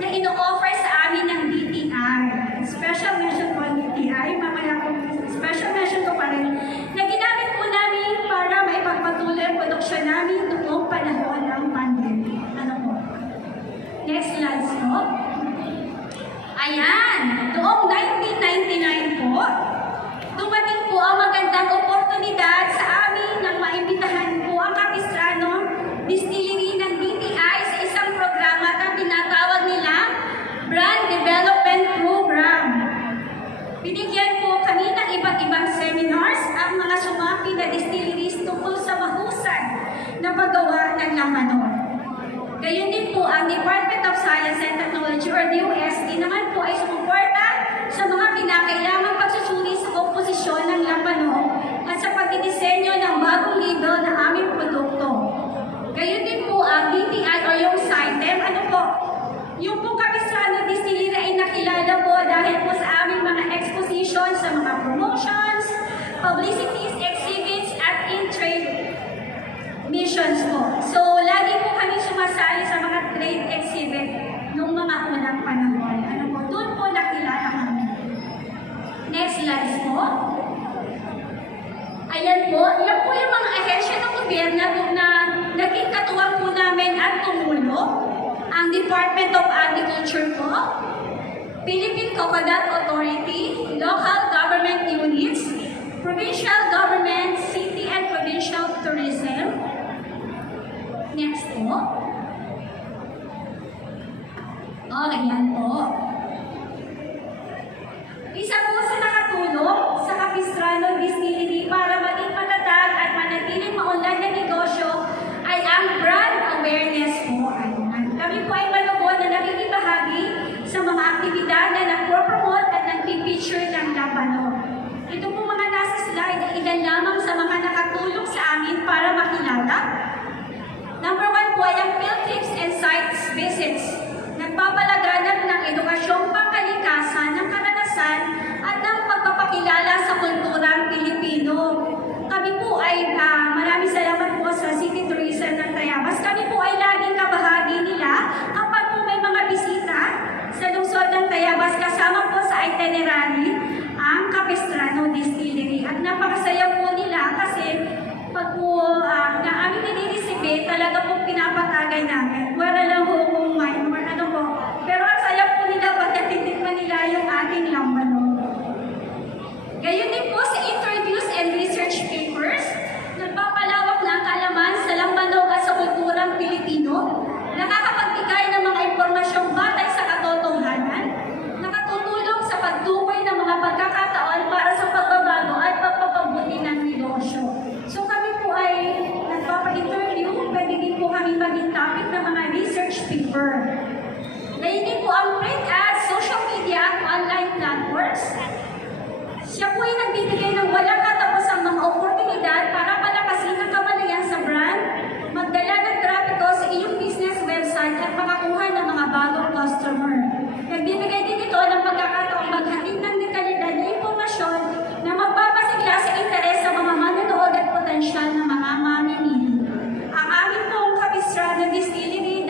na ino-offer sa amin ng DTI. Special mention po ang DTI, mamaya po special mention ko pa rin, na ginamit po namin para maipagpatuloy ang produksyon namin noong panahon ng pandemic. Ano po? Next slide po. Ayan, noong 1999 po, dumating po ang magandang oportunidad sa amin nang maimbitahan po ang Capistrano Distillery ng DTI sa isang programa na tinatawag nila Brand Development Program. Binigyan po kami ng iba't ibang seminars ang mga sumapi na distilleries tungkol sa mahusay na paggawa ng lambanog. Gayon din po ang Department of Science and Technology or DOST naman po ay sumuporta sa mga kinakailangang pagsusuri sa komposisyon ng lambanog at sa pagdidisenyo ng bagong label ng aming produkto. Gayon din po ang DTI or yung SciTem. Ano po? Yung po Capistrano Distillery ay nakilala po dahil po sa aming mga expositions, sa mga promotions, publicities, exhibits, at in-trade missions po. So, lagi po kami sumasali sa mga trade exhibit noong mga unang panahon. Ano po? Doon po nakilala kami. Next slide po. Ayan po. Yan po yung mga ahensya ng gobyerno na naging katuwang po namin at tumulo. Ang Department of Agriculture po, Philippine Coconut Authority, local government units, provincial government, city and provincial tourism. Next po. Ayan po. Isa po sa nakatulong sa Capistrano Distillery para maging matatag at manatiling maunlad na negosyo ay ang brand awareness po. Kami po ay malubod na nakikibahagi sa mga aktibidad na nagpo-promote at nagpipicture ng lambanog. Ito po mga nasa slide ay ilan lamang sa mga nakatulong sa amin para makilala. Number 1 po ay ang field trips and sites visits. Nagpapalaganap ng edukasyong pangkalikasan, ng karanasan at ng pagpapakilala sa kulturang Pilipino. Kami po ay maraming salamat po sa City Tourism ng Tayabas. Kami po ay laging kabahagi nila kapag po may mga bisita sa lungsod ng Tayabas kasama po sa itinerary ang Capistrano Distillery. At napakasaya po nila kasi pag po na aming nilirisibe, talaga po pinapatagay namin. Wala lang ho kung may ano po. Pero ang saya po nila pag natitikman nila yung ating lambanog. Gayon din po sa interviews and research papers, nagpapalawak ng kaalaman sa lambanog at sa kulturang Pilipino, nakakapagbigay ng mga impormasyong batay sa katotohanan, nakatutulong sa pagtukoy ng mga pagkakataon para sa pagbabago at pagpapabuti ng negosyo. So kami po ay nagpapa-interview, pwede din po kami maging topic ng mga research paper. Gayon din po ang print ads, social media at online platforms. Siya po ay nagbibigay ng walang katapusang mga oportunidad para palakasin ang kamalayan sa brand, magdala ng trapiko sa iyong business website at makakuha ng mga bagong customer. Nagbibigay din ito ng pagkakataong maghatid ng detalidad na impormasyon na magpapasigla sa interes sa mga manonood at potensyal na mga mamimili. Ang aming pong Capistrano Distillery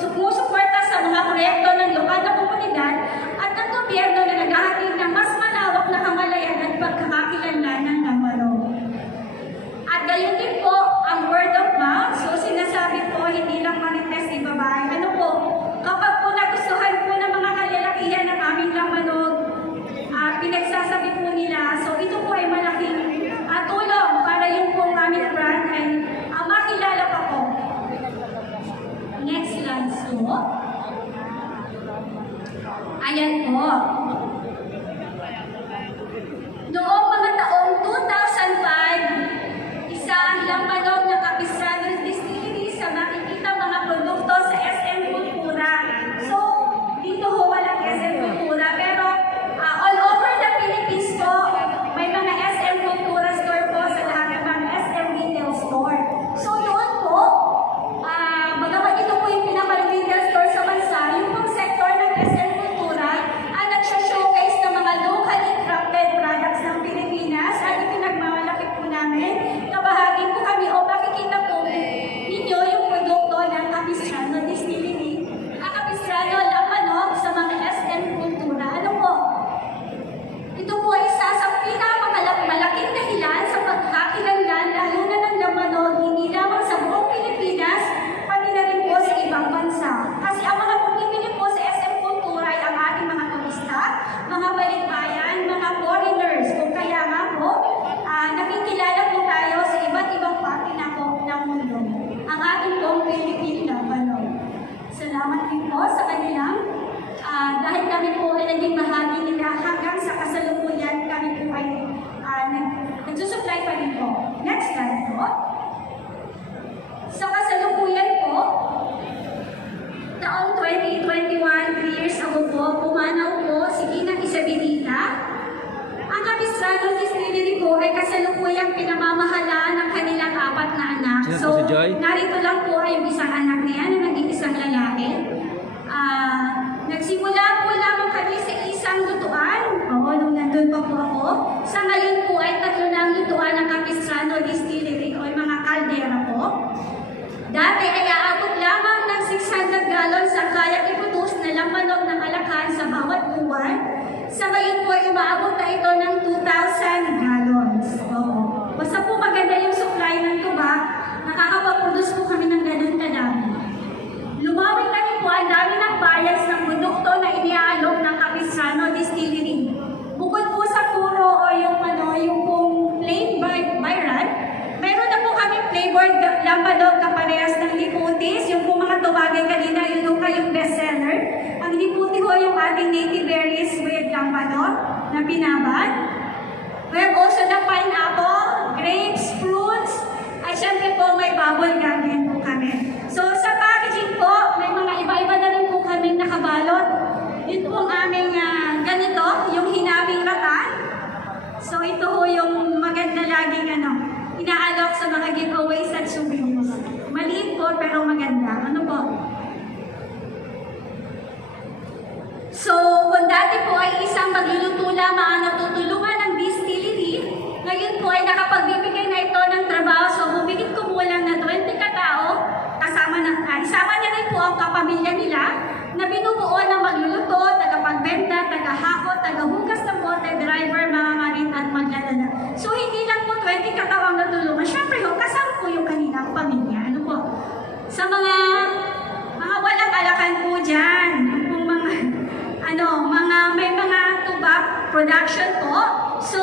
sumusuporta sa mga proyekto ng lokal na komunidad at ng gobyerno na naghahatid ng mas malawak na kamalayan at pagkakakilanlan ng Lambalog. At gayon din po ang word of mouth. So sinasabi po, hindi lang Marites Ibabay. Ano po, kapag po nagustuhan po ng mga kalalakihan ng aming Lambalog, pinagsasabi po nila. So ito po ay malaking tulong para yung po aming brand ay makilala pa po. Next slide po. Ayan po. Noong mga taong 2005, isang Lambalog na Capistrano Distillery sa makikita mga produkto sa SM Cultura. So, dito ho walang SM Cultura, pero all over the Philippines po, may mga SM Cultura store po sa lahat ng mga SM retail store. So, doon po, bagamat ito po yung pinakalang retail store sa bansa, yung pong sector ng SM Cultura ang nagsha-showcase ng mga locally crafted products ng Pilipinas at ipinagmamalaki po namin. Kabahagi po kami o makikita po ninyo yung produkto ng Capistrano Distillery. Ang Capistrano Lambalog sa mga SM Cultura. Ano po? Ito po ay isa sa pinakamalaking dahilan sa pagkakilanlan lalo na ng Lambalog hindi lamang sa buong Pilipinas, pati na rin po sa ibang bansa. Kasi ang mga bumibili po sa SM Cultura ay ang ating mga turista, mga balikbayan, mga foreigners. Kung kaya nga po, nakikilala po tayo sa iba't ibang parte na po ng mundo. Ang ating pong Philippine Lambalog. Salamat din po sa kanilang dahil kami po ay naging bahagi nila hanggang sa kasalukuyan kami po ay nagsusupply pa rin po. Next slide po. Sa kasalukuyan po, taong 2021, 3 years ago po, pumanaw po si Ginang Isabelita. Ang Capistrano Distillery po ay kasalukuyang pinamamahalaan ng kanilang 4 na anak. Sino So, po si Joy? narito lang po ay yung isang anak niya na naging isang lalaki. Nagsimula po lamang kami sa isang lutuan. Oo, nung nandun pa po ako. Sa ngayon po ay 3 na ang lutuan ng Capistrano Distillery o mga kaldera po. Dati ay aabot lamang ng 600 gallons ang kayang iproduce na Lambalog ng Alacan sa bawat buwan. Sa ngayon po ay umaabot na ito ng 2,000 gallons. Oo. Basta po maganda yung supply ng tuba, nakakapag-produce po kami ng ganun kadami. Lumawin na rin po ang dami ng bias ng produkto na iniaalok ng Capistrano Distillery. Bukod po sa puro o yung pong plain byran, meron na po kami flavored Lambalog na parehas ng liputis. Yung po mga tubagay kanina, yun yung kayong bestseller. Ang liputi ho yung ating native berries with Lambalog na binabad. We have also the pineapple, grapes, fruits, at syempre po may bubble gum din po kami. So sa packaging po, may mga iba-iba na rin po kaming nakabalot. Ito po ang aming ganito, yung hinabing ratan. So ito ho yung maganda laging inaalok sa mga giveaways at souvenirs. Maliit po pero maganda. Ano po? So kung dati po ay isang magluluto lamang ang natutulungan ng distillery, ngayon po ay nakapagbibigay na ito ng trabaho. So bumigit kumulang na 20 katao, isama niya rin po ang kapamilya nila na binubuo ng magluluto, tagapagbenta, tagahakot, tagahugas ng bote, driver, mga marin at maglalala. So hindi lang po 20 katao ang natulungan. Syempre ho, kasama po yung kanilang pamilya. Ano po? Sa mga walang alakan po dyan, kung may mga tubak production po. So,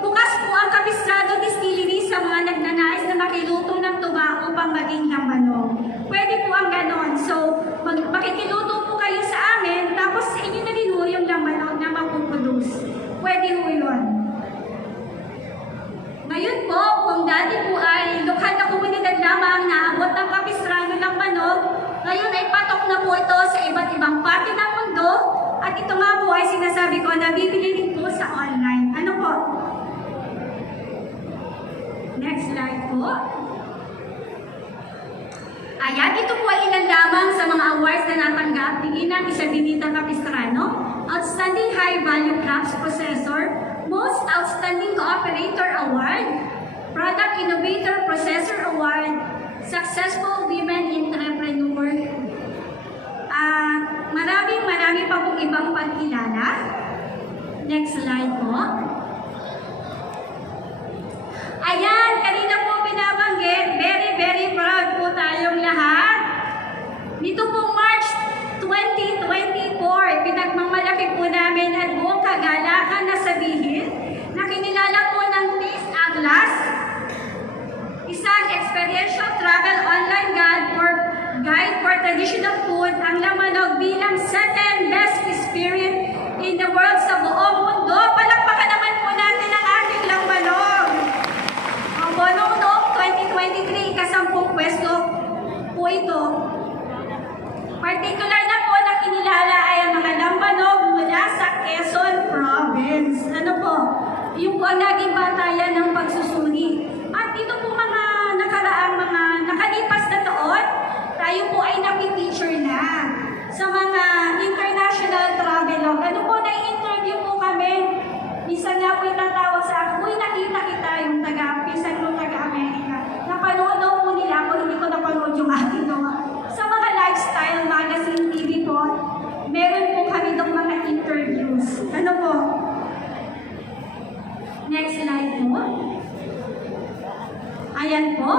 bukas po ang Capistrano Distillery sa mga nagnanais na makiluto ng tuba upang maging Lambalog. Pwede po ang ganon. So, makikiluto po kayo sa amin, tapos sa inyo na rin ho yung Lambalog na mapuproduce. Pwede ho yun. Ngayon po, kung dati po ay lokal na komunidad lamang na abot ng Capistrano Lambalog, ngayon ay patok na po ito sa iba't ibang parte ng mundo. At ito nga po ay sinasabi ko na bibili rin po sa online. Ano po? Next slide po. Ayan, ito po ay ilan lamang sa mga awards na natanggap ni Ginang Isabelita Capistrano. Outstanding High Value Crops Processor, Most Outstanding Cooperator Award, Product Innovator Processor Award, Successful Women Entrepreneur Marami pa pong ibang pagkilala. Next slide po. Ayan, kanina po binabanggit, very proud po tayong lahat. Nito pong March 2024, pinagmamalaki po namin at buong kagalakan na sabihin na kinilala po ng Taste Atlas, isang experiential travel online guide for traditional food ang Lamanog bilang second best experience in the world sa buong mundo. Palakpakan naman po natin ang ating Lamanog. Noong 2023, ika-10 pwesto po ito. Particular na po na kinilala ay ang mga Lamanog mula sa Quezon Province. Ano po? Yung po ang naging batayan ng pagsusuri. At dito po mga nakalipas na taon, tayo po ay napipicture na sa mga international travelog. Ano po, na-interview po kami. Minsan nga po itatawag sa akin, uy, nakita kita yung pinsan mo taga-Amerika. Napanood daw po nila ako, hindi ko napanood yung ating gawa. Sa mga lifestyle magazine TV po, meron po kami itong mga interviews. Ano po? Next slide po. Ayan po.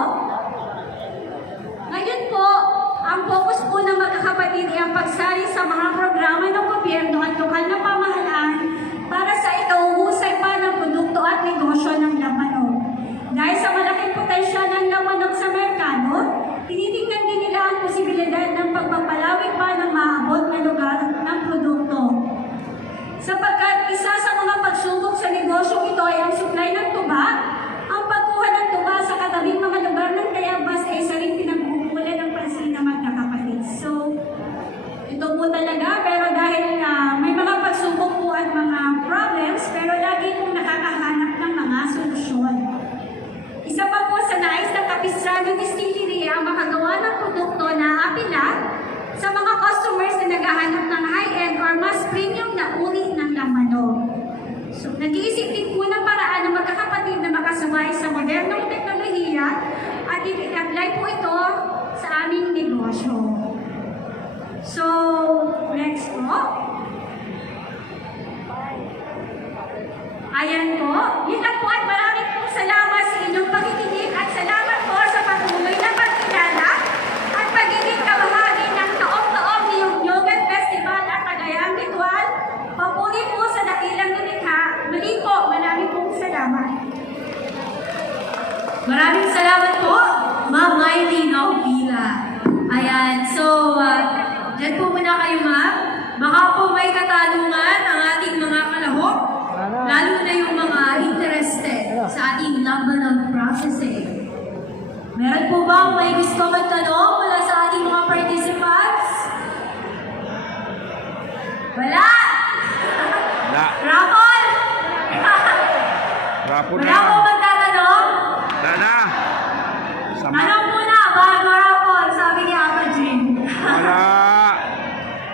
Ngayon po, ang focus po ng magkakapatid ay ang pagsali sa mga programa ng gobyerno at lokal na pamahalaan para sa ikauhusay pa ng produkto at negosyo ng Lamanog. Dahil sa malaking potensyal ng Lamanog sa merkado, tinitingnan din nila ang posibilidad ng pagpapalawig pa ng maabot na lugar ng produkto. Sapagkat isa sa mga pagsubok sa negosyo ito ay ang supply ng tuba, ang pagkuha ng tuba sa katabing mga lugar ng Tayabas ay isa rin pinagbubulan ng pansin ng magkakapatid. So, ito po talaga, pero dahil may mga pagsubok po at mga problems, pero lagi pong nakakahanap ng mga solusyon. Isa pa po sa nais ng Capistrano Distillery ang makagawa ng produkto na apila sa mga customers na naghahanap ng high-end or mas premium na uri ng Lamanog. So, nag-iisip din po ng paraan ng magkakapatid na makasabay sa modernong teknolohiya at i-apply po ito sa aming negosyo. So, next po. Ayan po. Yun lang po at maraming pong salamat sa inyong pakikinig at salamat po sa patuloy na pagkilala at pagiging kabahagi ng taong-taong niyong Yogan Festival at Tagayang Ritual. Papuri po sa dakilang nilikha. Muli po, maraming pong salamat. Maraming salamat po, Ma'am Mylene Ovila. Ayan, so, dyan po muna kayo, ma'am. Baka po may katanungan ang ating mga kalahok, lalo na yung mga interested sa ating Lamanog processing. Meron po ba may gusto magtanong mula sa ating mga participants? Wala! Wala. Rapol! Rapol Wala po na. magtatanong? Wala na. Sama. Tanong muna, bago Rapol, sabi ni Apa Jean. Wala.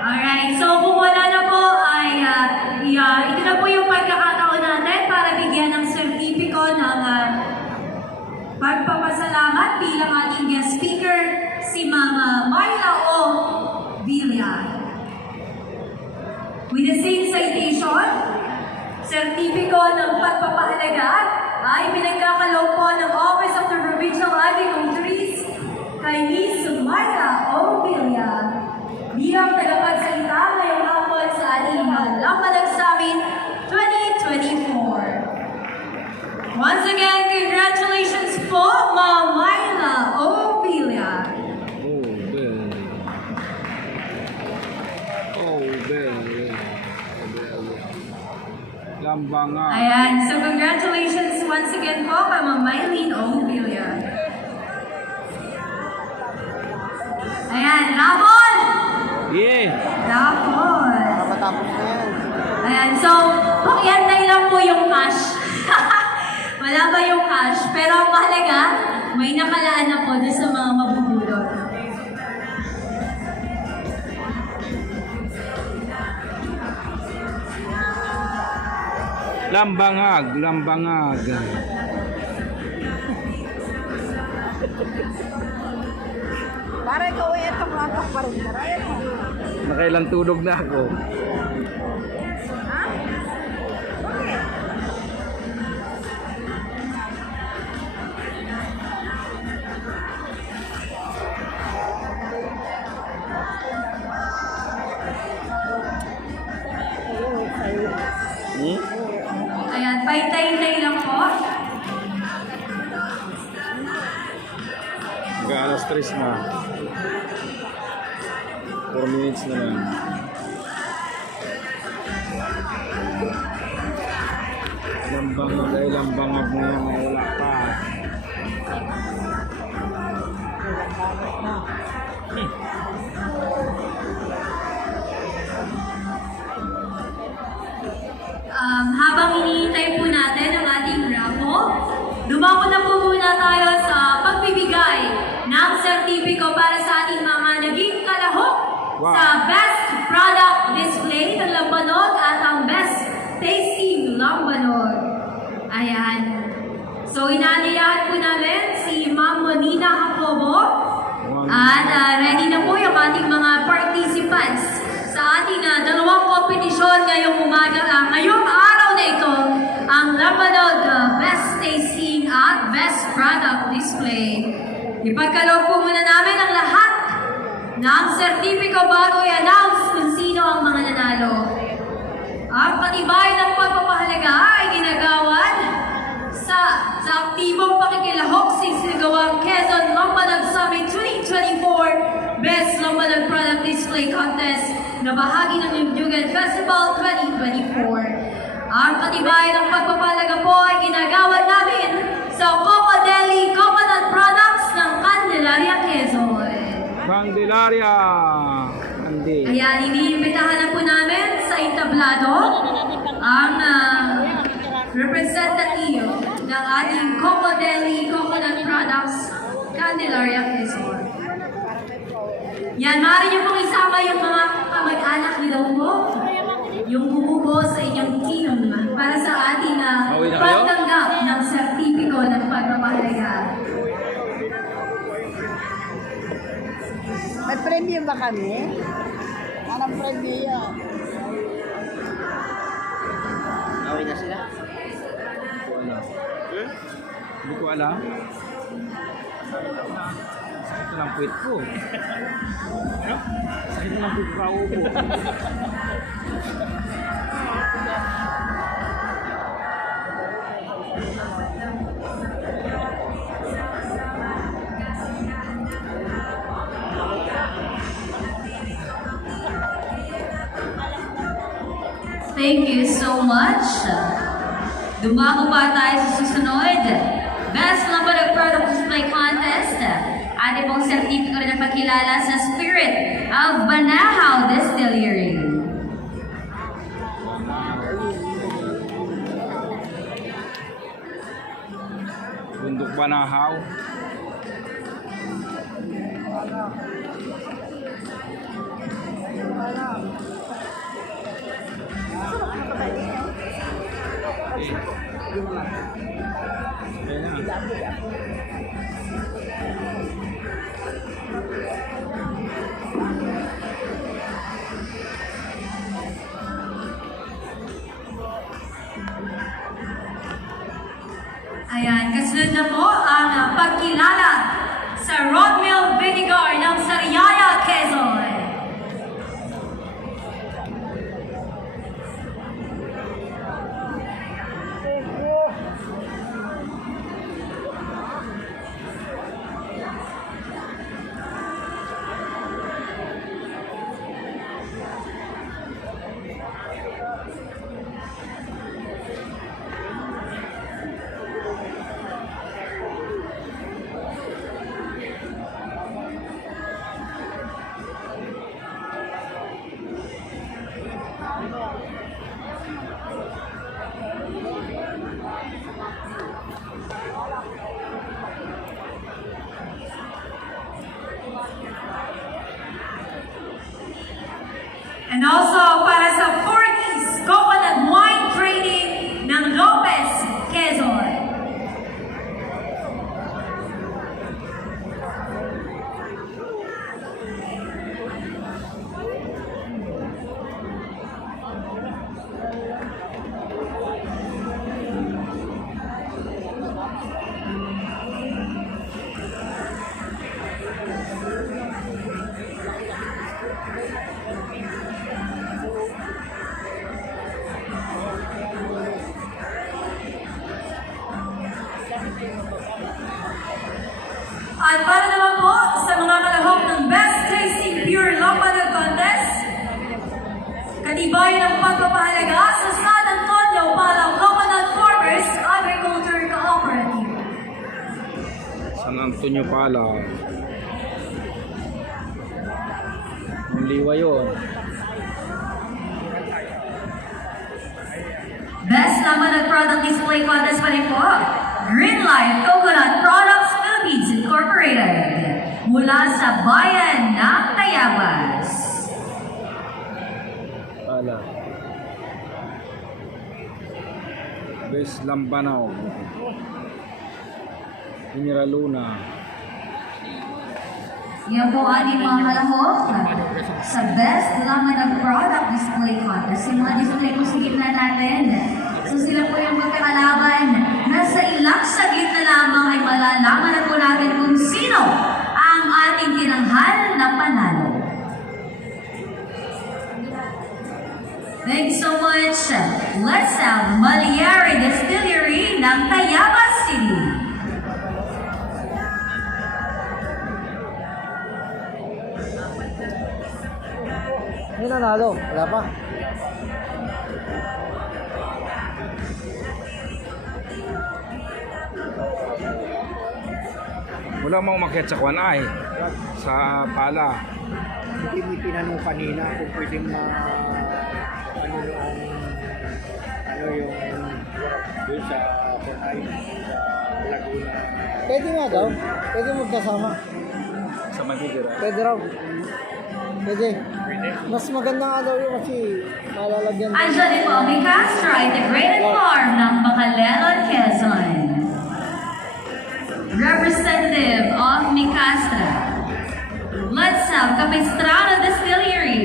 Alright, so kung wala na po ay ito na po yung pagkakataon natin para bigyan ng sertipiko ng pagpapasalamat bilang ating guest speaker, si Mama Myla O. Villa. With the same citation, sertipiko ng pagpapahalaga ay pinagkakaloob po ng Office of the Provincial Agriculturies kay Miss Myla O. Villa bilang tagapagsalita ngayong hapon sa ating Lamanog Summit 2024. Once again, congratulations po, Ma'am Myla O. Villa. Lambangan. Ayan, so congratulations once again po kay Ma'am Mylene O. Villa. Ayan, Rapol! Yeah. Rapol! Para matapos na yan. Ayan, so, pakiantay lang po yung cash. Wala ba yung cash? Pero ang mahalaga, may nakalaan na po doon sa mga mabubulot. Lambangag, lambangag. Para ikaw ay itong latak pa rin. Nakailang tulog na ako. Ha? Bakit? Hmm? Ayan, paintay-intay lang po. Hanggang alas 3 na. 4 minutes na lang. Lambangag na lang, wala pa. Habang iniintay po natin ang ating raffle, dumako na po muna tayo sa pagbibigay ng sertipiko para sa ating mga naging kalahok sa Best Product Display ng Lambanog at ang Best Tasting Lambanog. Ayan. So, inaaniyahan po namin si Ma'am Monina Jacobo at ready na po yung ating mga participants sa ating dalawang kompetisyon ngayong umaga, ngayong araw na ito, ang Lambanog Best Tasting at Best Product Display. Ipagkaloob po muna namin ang lahat ng sertipiko bago i-announce kung sino ang mga nanalo. Ang patibay ng pagpapahalaga ay ginagawan sa aktibong pakikilahok sa Sisigawang Quezon Lambanog Summit 2024 Best Lambanog Product Display Contest na bahagi ng Yugyugan Festival 2024. Ang patibay ng pagpapahalaga po ay ginagawan namin sa Coco Deli Coconut Products ng Candelaria, Quezon. Candelaria! Andi. Ayan, iniimbitahan na po namin sa entablado ang representative ng ating Coco Deli Coconut Products, Candelaria, Quezon. Yan, maaari niyo pong isama yung mga kamag-anak niyo po, yung bumubo sa inyong team para sa ating Pauwi na kayo? pagtanggap ng sertipiko ng pagpapahalaga. May premium ba kami? Anong premium yan? Away na sila. Hindi ko alam. Sakit na ng puwit ko. Sakit na ng puwit ko kaupo. Thank you so much. Dumako pa tayo sa susunod. Best Lambanog Product Display Contest. Ating pong sertipiko rin ang pagkilala sa Spirit of Banahaw Distillery. Bundok Banahaw. Ayan na. Ayan, kasunod na po ang pagkilala sa Rodmill Vinegar ng Sariaya, Quezon. At para naman po sa mga kalahok ng Best Tasting Pure Lampanog Contest, katibayan ng pagpapahalaga sa San Antonio Palang Coconut Farmers Agriculture Cooperative. San Antonio pala. Ang liwa yun. Best Lampanog Product Display Contest pa rin po, Green Life Coconut Products Philippines Incorporated mula sa bayan ng Tayabas. Pala. Best Lambanao. Mineral Luna. Yan po ating mga kalahok sa Best Lampanog Product Display Contest. Yung mga display po sa gitna natin. So sila po yung magkakalaban na sa ilang saglit na lamang ay malalaman na po natin kung sino ang ating tinanghal na panalo. Thanks so much. Let's have Maliari Distillery ng Tayabas City. May nanalo? Wala pa. Wala mo umakyat sa kwan ay. Sa pala. Hindi mo tinanong kanina kung pwedeng ano yung doon sa Punay, sa Laguna. Pwede nga daw. Pwede magkasama. Sa Manila. Pwede raw. Pwede. Mas maganda nga daw yun kasi malalagyan. Andiyan din po, may Castro Integrated Farm ng Bacalelon, Quezon. Representative of Micastra. Let's have Capistrano Distillery.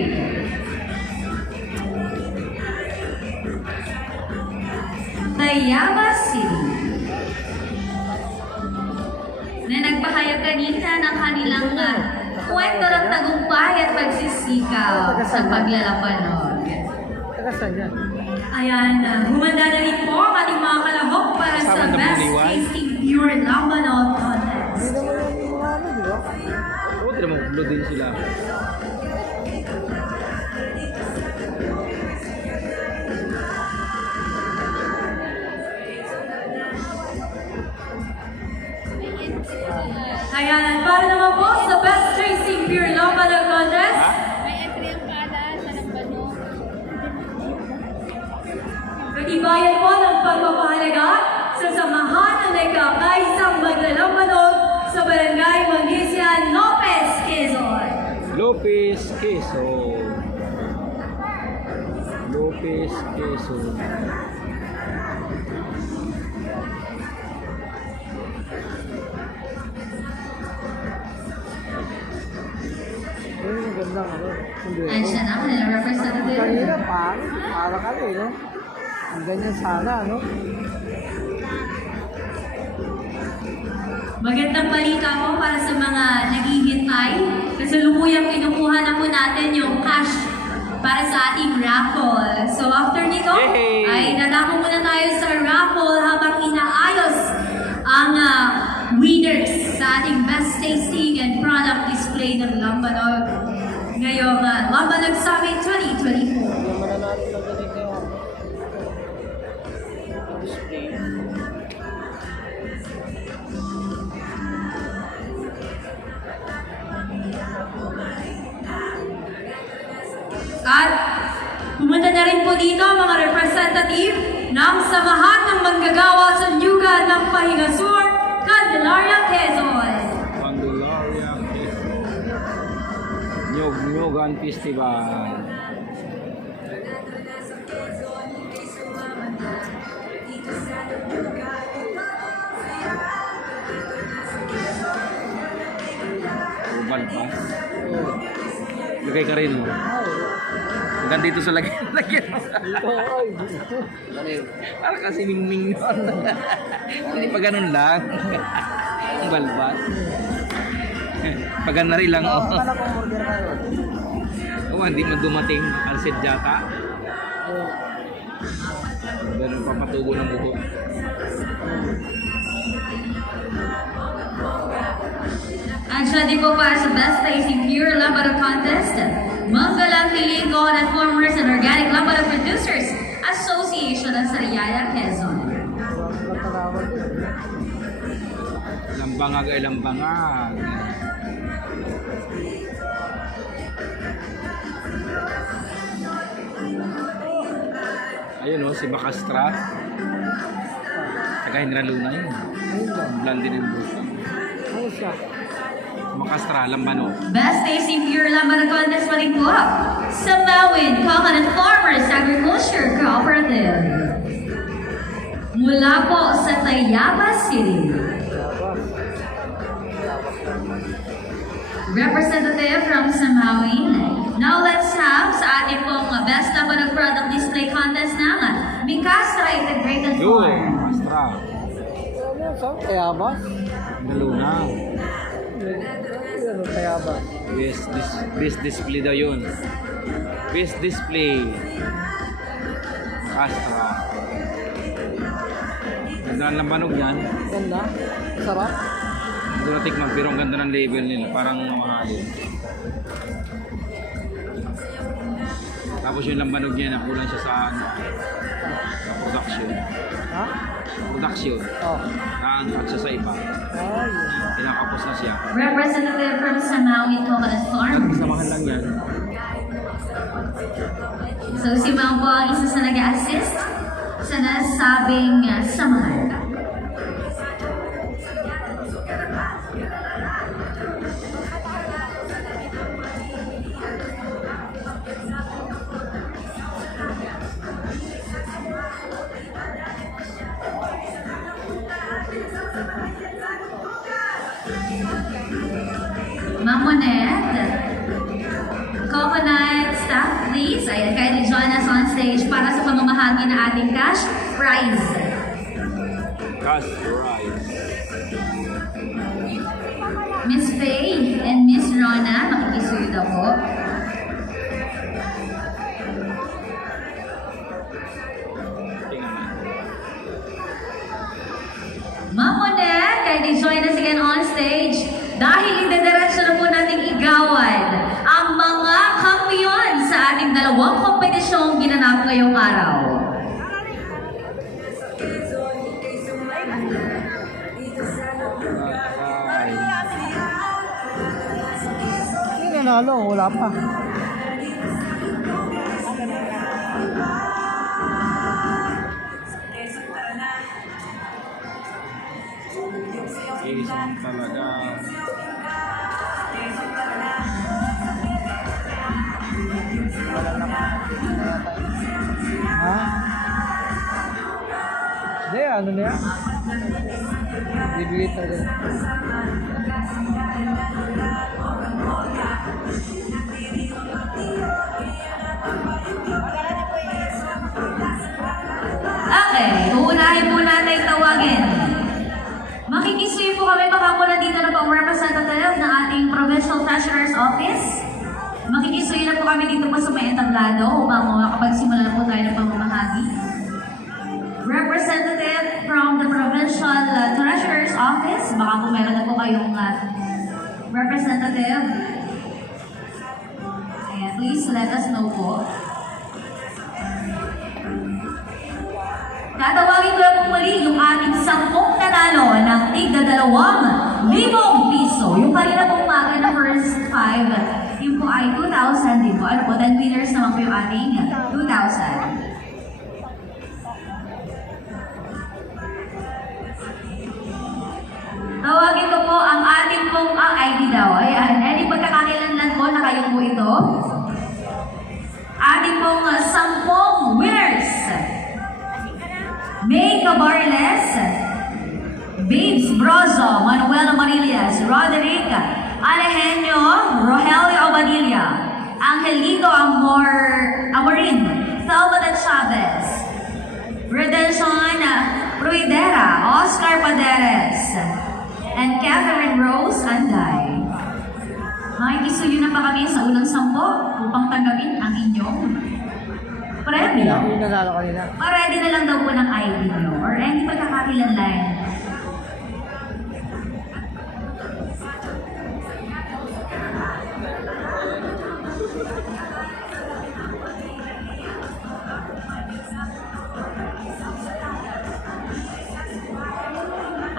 Tayabas City. Na nagpahayag kanina ng kanilang kwento ng tagumpay at pagsisikaw sa paglalapanog. Tagasan yan. Ayan, humanda na rin po ang ating mga kalahok para sa Kasama na Best buliwan. Tasting Pure Lampanog Hindi Contest. naman yung mga ano, di ba? Oo, tira mo, blue din sila. Ayan, para naman po sa Best Tasting Pure Lampanog Contest, May entry ang pala sa Lambanog. katibayan po ng pagpapahalaga sa samahan ng nagkakaisang maglalampanog sa Barangay Magisian, Lopez, Quezon. Lopez, Quezon. Lopez, Quezon. Yun yung magandang ano. Hindi And siya na, kanilang representative. kanina pa, para ka no? Ang ganyan sana, no? Magandang balita po para sa mga naghihintay. Kasalukuyang kinukuha na po natin yung cash para sa ating raffle. So after nito, Yay! ay dadako muna tayo sa raffle habang inaayos ang winners sa ating Best Tasting and Product Display ng Lambanog ngayong Lambanog Summit 2024. Yung mananalo na ganito yung display. At pumunta na rin po dito ang mga representative ng Samahan ng Manggagawa sa Nyugan ng Pahinga Sur, Candelaria, Quezon. Candelaria, Quezon. Nyog-Nyogan Festival. Urban Pass. Lagay ka rin mo. Hanggang dito sa lagyan. Parang kasi mingming nun. Hindi pa ganun lang. Ang balbas. Pagan na rin lang. Oh. Kala kong order kayo. Oh, hindi mo dumating. Alsid yata. Ganun papatubo ng buhok. At siya din po para sa Best Tasting Pure Lambada Contest, Manggalang Pilingon at Farmers and Organic Lambada Producers Association ng Sariaya, Quezon. Lambangag ay lambangag. Ayun o, si Bacastra. Taga Henry Luna yun. Blondie din buto. Ano siya? Bacastra, lambano. Best Tasting Pure Lambada Contest pa rin po sa Mawin Coconut Farmers Agriculture Cooperative. Mula po sa Tayabas City. Representative from Samawin. Now let's have sa ating pong Best Lambada Product Display Contest ng Mikastra Integrated Yun, Farm. Bacastra. Ano sa Tayabas? Henry Luna. Ano Tayabas? Best display daw yun. Best display. Bacastra. Ganda ang lambanog yan. Ganda? Sarap? Hindi na tikman pero ang ganda ng label nila. Parang mamahalin. Tapos yung lambanog niya, nakulang siya sa, ano, sa production. Ha? Production. Oh. Naangkat siya sa iba. Ay. Pinakapos na siya. Representative from Samawin Coconut Farm. Samahan lang yan. So si Ma'am po ang isa sa nag-assist sa nasabing samahan. Ma'am Monette, Coconut staff please. Ayan, kindly join us on stage para sa pamamahagi na ating cash prize. Cash prize. Miss Faye and Miss Rona, makikisuyo daw po. Tingnan mo. Ma'am Monette, kindly join us again on stage dahil idediretso na po nating igawad ang mga kampiyon sa ating dalawang kompetisyong ginanap ngayong araw. Hindi nanalo, wala pa. Isang talaga. Ha? Hindi, ano na yan? Bibigay tayo. Okay, uunahin po natin tawagin. Makikisuyo po kami, baka po nandito na po ang representative ng ating Provincial Treasurer's Office. Makikisuyo na po kami dito po sa may entablado upang makapagsimula na po tayo ng pamamahagi. Representative from the Provincial Treasurer's Office, baka po meron na po kayong representative. Ayan, please let us know po. Tatawagin ko lang po muli yung ating 10 nanalo ng tig-2,000 piso. Yung kanina pong umaga na first 5, yung po ay 2,000 din po. Ano po, 10 winners naman po yung ating 2,000. Tawagin ko po ang ating pong ID daw. Ayan, any pagkakakilanlan po na kayo po ito. Ating pong 10 winners. May Cabarles, Babes Brozo, Manuel Amarillas, Roderick Alejandro, Rogelio Obadilla, Angelito Amorin, Thelma Chavez, Redention Ruidera, Oscar Paderes, and Catherine Rose Anday. Makikisuyo na pa kami sa unang 10 upang tanggapin ang inyong premyo. Yung nanalo kanina. Pa-ready na lang daw po ng ID nyo or any pagkakakilanlan.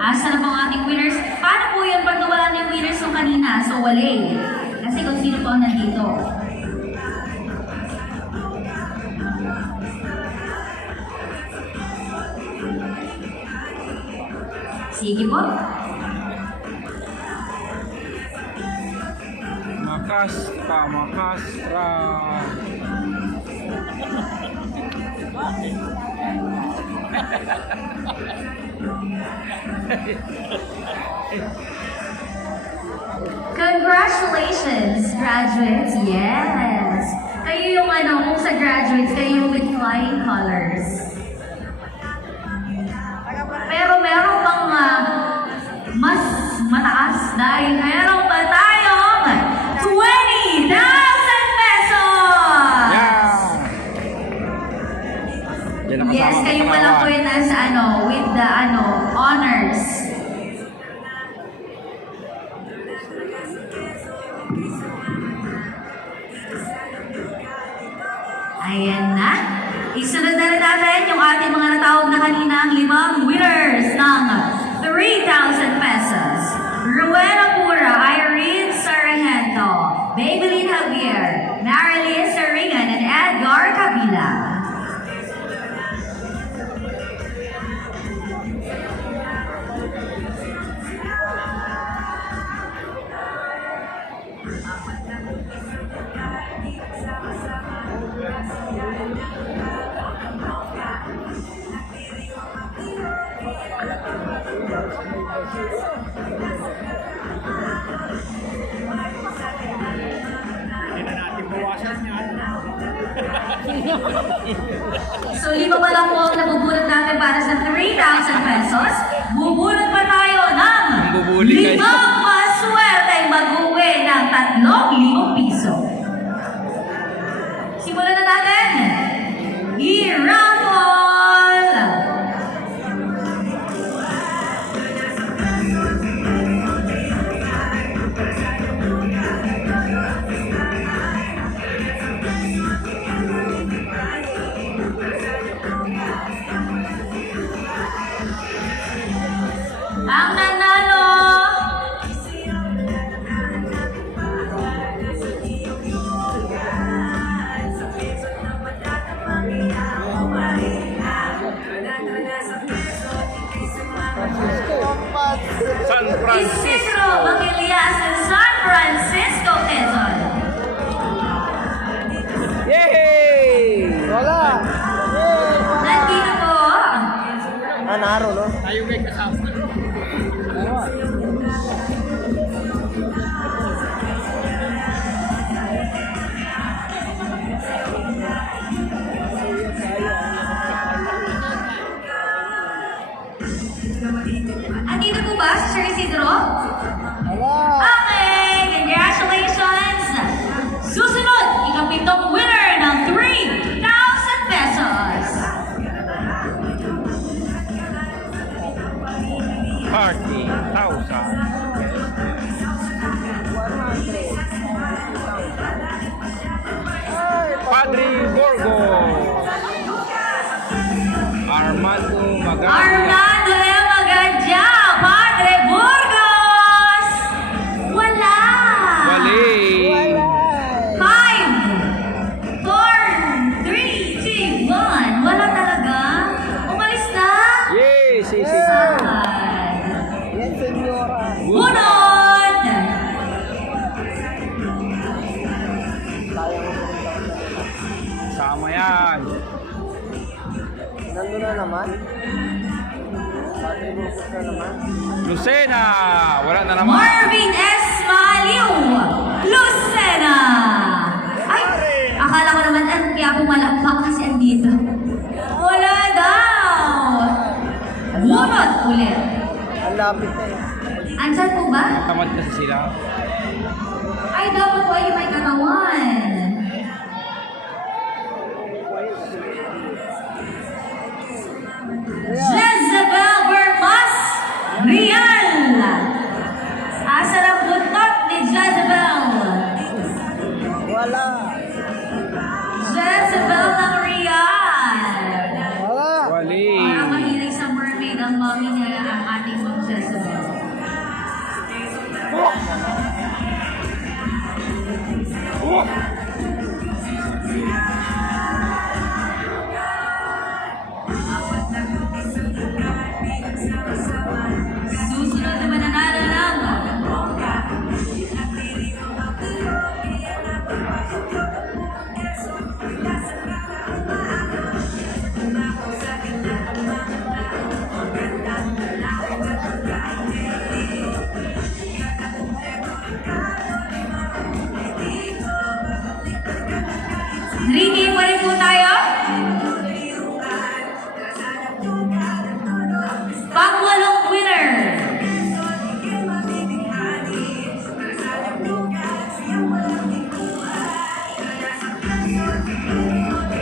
Asa na po ang ating winners? Paano po yun pag nawala na yung winners yung kanina? So, wale. Kasi kung sino po ang nandito. Sige po. Makas ka, makas ra. Congratulations, graduates. Yes. Kayo yung kung sa graduates, kayo yung with flying colors. Pero meron bang mas mataas dahil meron pa tayong 20,000 pesos! Yeah! Yan ang Yes, kasama kayo sa pala po Palawan. yun as with the honors. Ayan na. Isunod na rin natin yung ating mga natawag na kanina ang 5 winners ng 3,000 pesos. Rowena Pura, Irene Sargento, Maybelline Javier, Marilyn Saringan, and Edgar Kabila. Hindi na natin bawasan yan. So, 5 pa lang po ang nabubulot natin para sa 3,000 pesos. Bubulot pa tayo ng Bubuli, guys. 5 maswerteng mag-uwi ng 3,000 piso. Simulan na natin. I-raffle! Ang nanalo! San Francisco. Isidro Bagilias ng San Francisco, Quezon. Yay! Wala! Nandito po. Naro, no? Tayo may kasama. Andito po ba si Sir Isidro? Wala! Okay, congratulations! Susunod, ikapitong winner ng 3,000 pesos. 30,000. Padre Gorgo. Armando Magalia. Armando Leo Magadya, Padre Burgos! Wala! Wali. 5, 4, 3, 2, 1. Wala talaga? Umalis na? Yes, yes, yes. Sad. Yan, senyora. Bunot! Sama yan. Nandun na naman. Pati bukos na naman. Lucena. Wala na naman. Marvin S. Maliw, Lucena! Ay, akala ko naman kaya pumalakpak kasi andito. Wala daw! Bunot ulit. Ang lapit na eh. Andyan po ba? Tamad kasi sila. Ay, dapat po ay may katawan. Jezebel Bermas Rial. Asa na buntot ni Jezebel? Wala! Jezebel ng Rial. Wala! Wali. Parang mahilig sa mermaid ang mami nila ang ating magsasabaw. Susunod na mananalo ng Ricky, pa rin po tayo. Pangwalong winner.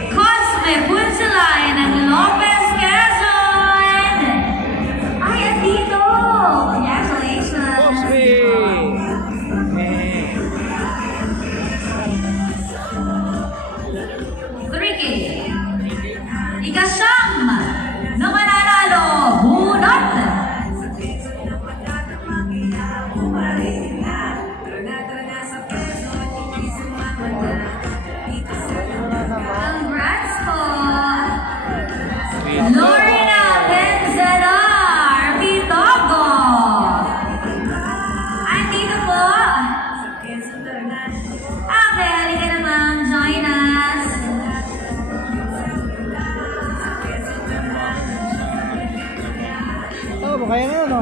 Cosme Punsalay ng Lopez, Quezon. Ay, andito. Congratulations. Cosme! Ricky. Ikasyam na mananalo. Bunot. Congrats po. Lorena Benzelar Pitogo. Andito po. Okay, halika naman. Join us. Ano ba kaya na no?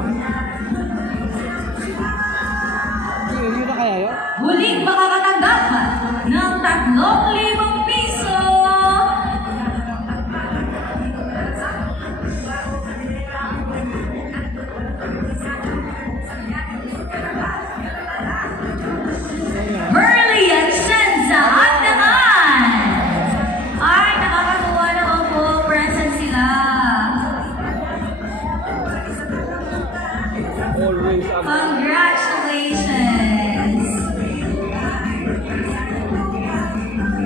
Yun na kaya yun? Huling makakatanggap ng 3,000 piso. Burley at Shenza at naman. Ay, nakakatuwa naman po. Present sila. Always Congratulations!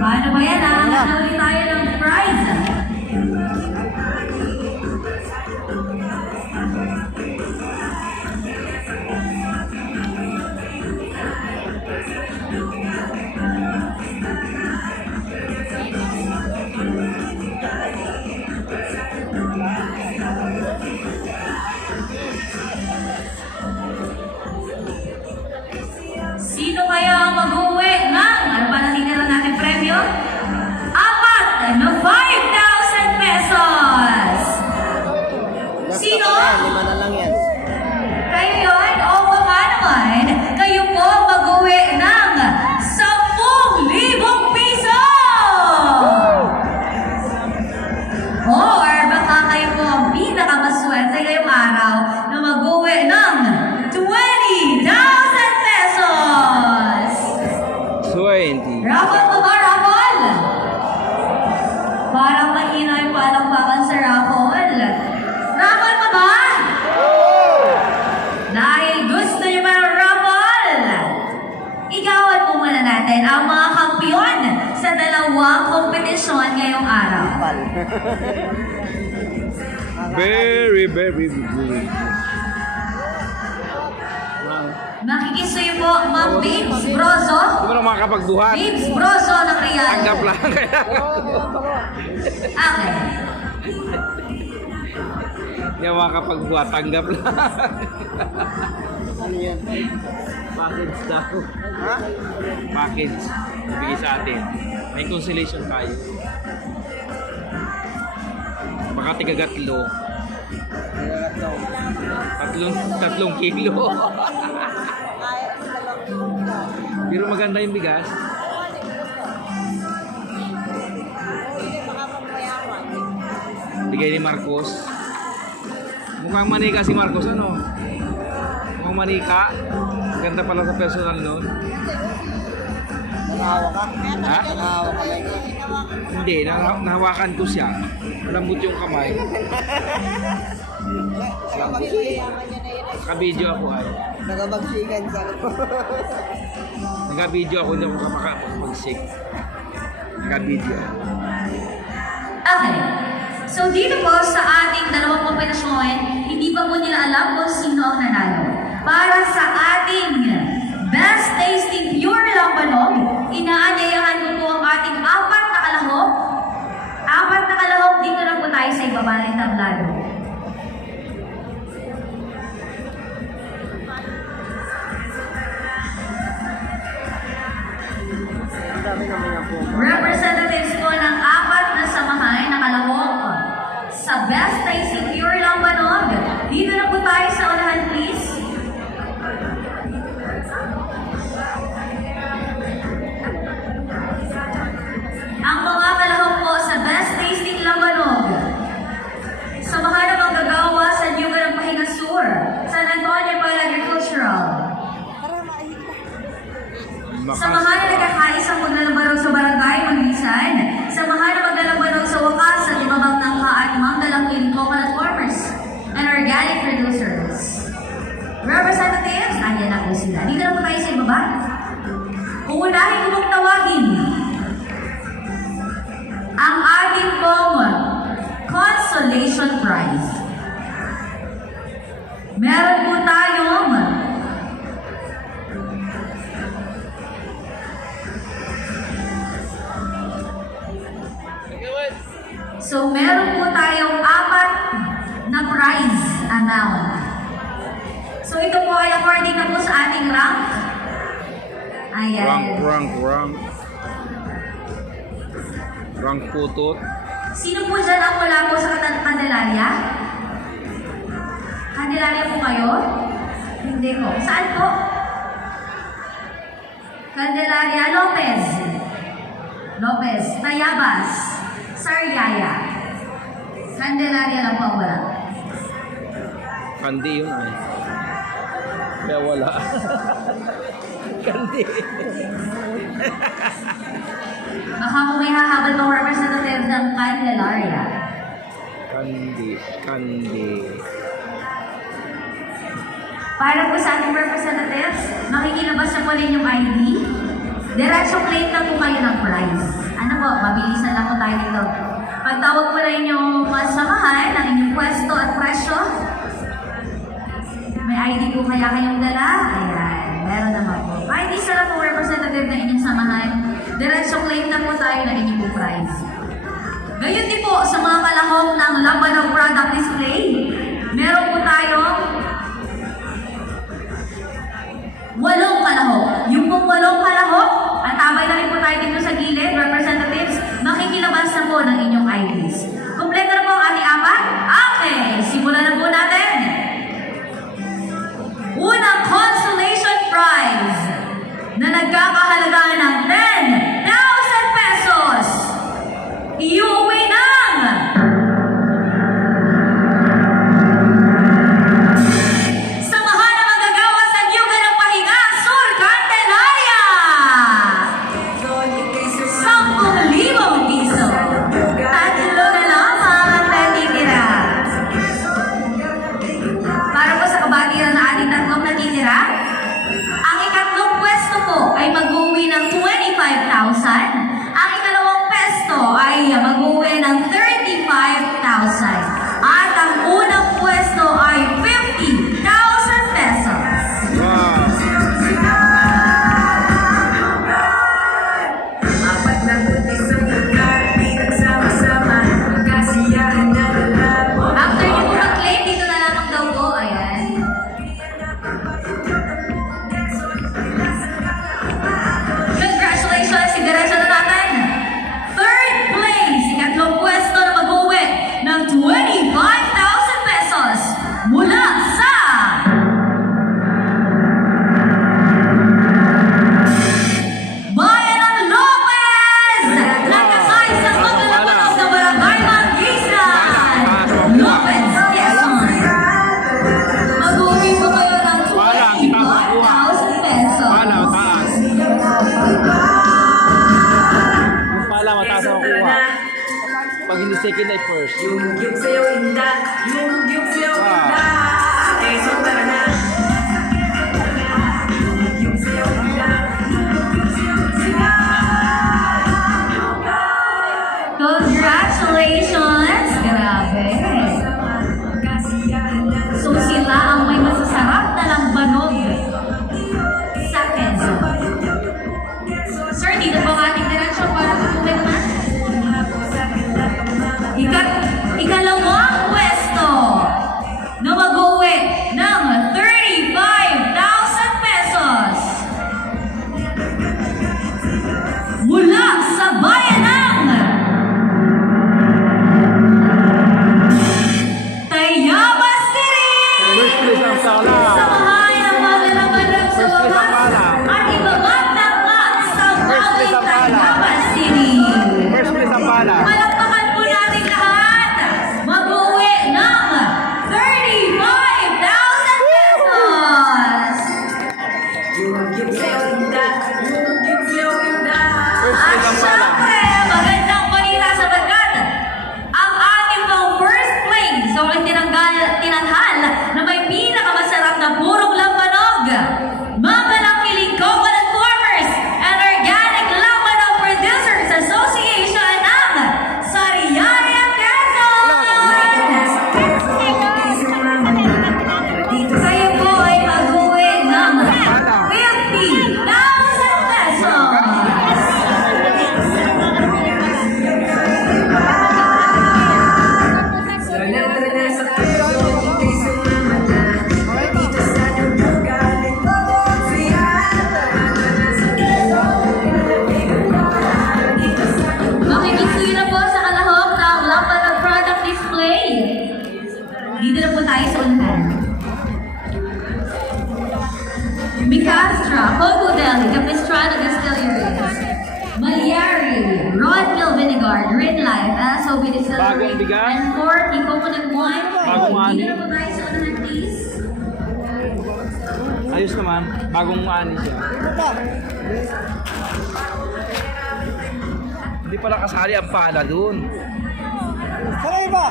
Paano ba yan ah? Nakauli tayo ng prize. Sino kaya ang mag-uwi ng, ano ba natitira natin premyo? 4 na 5,000 pesos! Sino? Lima na lang yan. Kayo yun? O baka naman, kayo po mag-uwi ng 10,000 piso! Or baka kayo po ang pinakamaswerte ngayong araw na mag-uwi ng 20,000 pesos! 20. Raffle pa ba, Raffle? Parang mahina yung palakpakan sa Raffle. Raffle pa ba? Dahil gusto niyo ba ng Raffle? Igawan po muna natin ang mga kampiyon sa dalawang kompetisyon ngayong araw. Very, very good. Makikisuyo po, Ma'am Babes Broso. Hindi mo na makakapagbuhat. Babes Broso ng Real. Tanggap lang. Okay. Hindi mo makakapagbuhat. Tanggap lang. Ano yan? Package daw. Ha? Package. Bigay sa atin. May consolation tayo. Baka tigagatlo. Tatlong kilo. Pero maganda yung bigas. Bigay ni Marcos. Mukhang manika si Marcos, ano? Mukhang manika. Ganda pala sa personal noon. Nakahawa ka? Ha? Nakahawa ka lang. Hindi, nahawakan ko siya. Malambot yung kamay. Naka-video ako ay. Nagabagsikan sa Naka-video ako, hindi ako makapag-shake. Naka-video. Okay. So dito po sa ating dalawang kombinasyon, hindi pa po nila alam kung sino ang nanalo. Para sa ating Best Tasting Pure Lambanog, inaanyayahan ko po ang ating apat na kalahok. Apat na kalahok, dito na po tayo sa ibaba ng tablado. Representatives po ng apat na samahan na kalahok sa Best Tasting Pure Lambanog. Dito na po tayo sa unahan, please. Ang mga kalahok po sa Best Tasting Lambanog. Samahan ng manggagawa sa Nyugan ng Pahinga Sur, San Antonio Pal Agricultural. Samahan na nagkakaisang maglalambaraw sa barangay Mangisan. Samahan na maglalambaraw sa wakas sa Ibabang Nangka at Mangdalangin Coconut Farmers and Organic Producers. Representatives, andyan na po sila. Dito na po tayo sa ibaba. Uunahin ko mong tawagin ang ating pong Consolation Prize. Meron po tayong meron po tayong apat na prize amount. So ito po ay according na po sa ating rank. Ayan. Rank putot. Sino po dyan ang wala po sa Candelaria? Candelaria po kayo? Hindi po. Saan po? Candelaria Lopez. Tayabas. Sariaya. Candelaria lang po ang wala. Kandi yun ay. Kaya wala. Kandi. Baka po may hahabol pang representative ng Candelaria. Kandi. Para po sa ating representatives, makikilabas na po rin yung ID. Diretso claim na po kayo ng prize. Ano po, mabilisan lang po tayo dito. Pagtawag po na inyong samahan ng inyong pwesto at presyo. May ID po kaya kayong dala? Ayan, meron naman po. ID sa lang po representative na inyong samahan. Diretso claim na po tayo ng inyong prize. Ngayon din po sa mga kalahok ng Lambanog Product Display, meron po tayong 8 kalahok. Yung pong 8 kalahok, at tabay na rin po tayo dito sa gilid, representatives, makikilabas na po ng inyong IDs. Kompleto na po ang ating apat? Okay, simulan na po natin. Unang consolation prize na nagkakahalaga ng 10,000 pesos. Iuwi ng Samahan na Manggagawa sa Nyugan ng Pahinga, Sur Candelaria. 10,000 piso. Tatlo na lamang ang natitira. Para po sa kabatiran na ating tatlong natitira, ang ikatlong pwesto po ay mag-uwi ng 25,000. Ang ikalawang pwesto ay mag-uwi ng 35,000. At ang unang pwesto ay 50,000 pesos. Wow. After niyo po mag-claim, dito na lamang daw po. Ayan. Congratulations! Diretso na natin. Third place, ikatlong pwesto na mag-uwi ng 25,000 pesos mula sa Bayan ng Lopez! Nagkakaisang maglalapanaw ng Barangay Mangisan! Lopez, Quezon! Mag-uwi po kayo ng 25,000 pesos. Pala, taas. Yung pala, mataas ang kuha. Pag hindi second ay first. Yung sa'yo inda, yung sa'yo inda, eh sundara na. Yung sa'yo inda, yung sa'yo inda. Congratulations! Grabe. Extra, Coco Deli, Capistrano Distilleries, Malyari, Rodmill Vinegar, Green Life, SOB Distillery, Bagong bigas. and Forty Coconut Wine. Bagong ani. Hindi na po tayo sa unahan, please. Ayos naman. Bagong ani siya. Hindi pala kasali ang pala dun. Saray ba?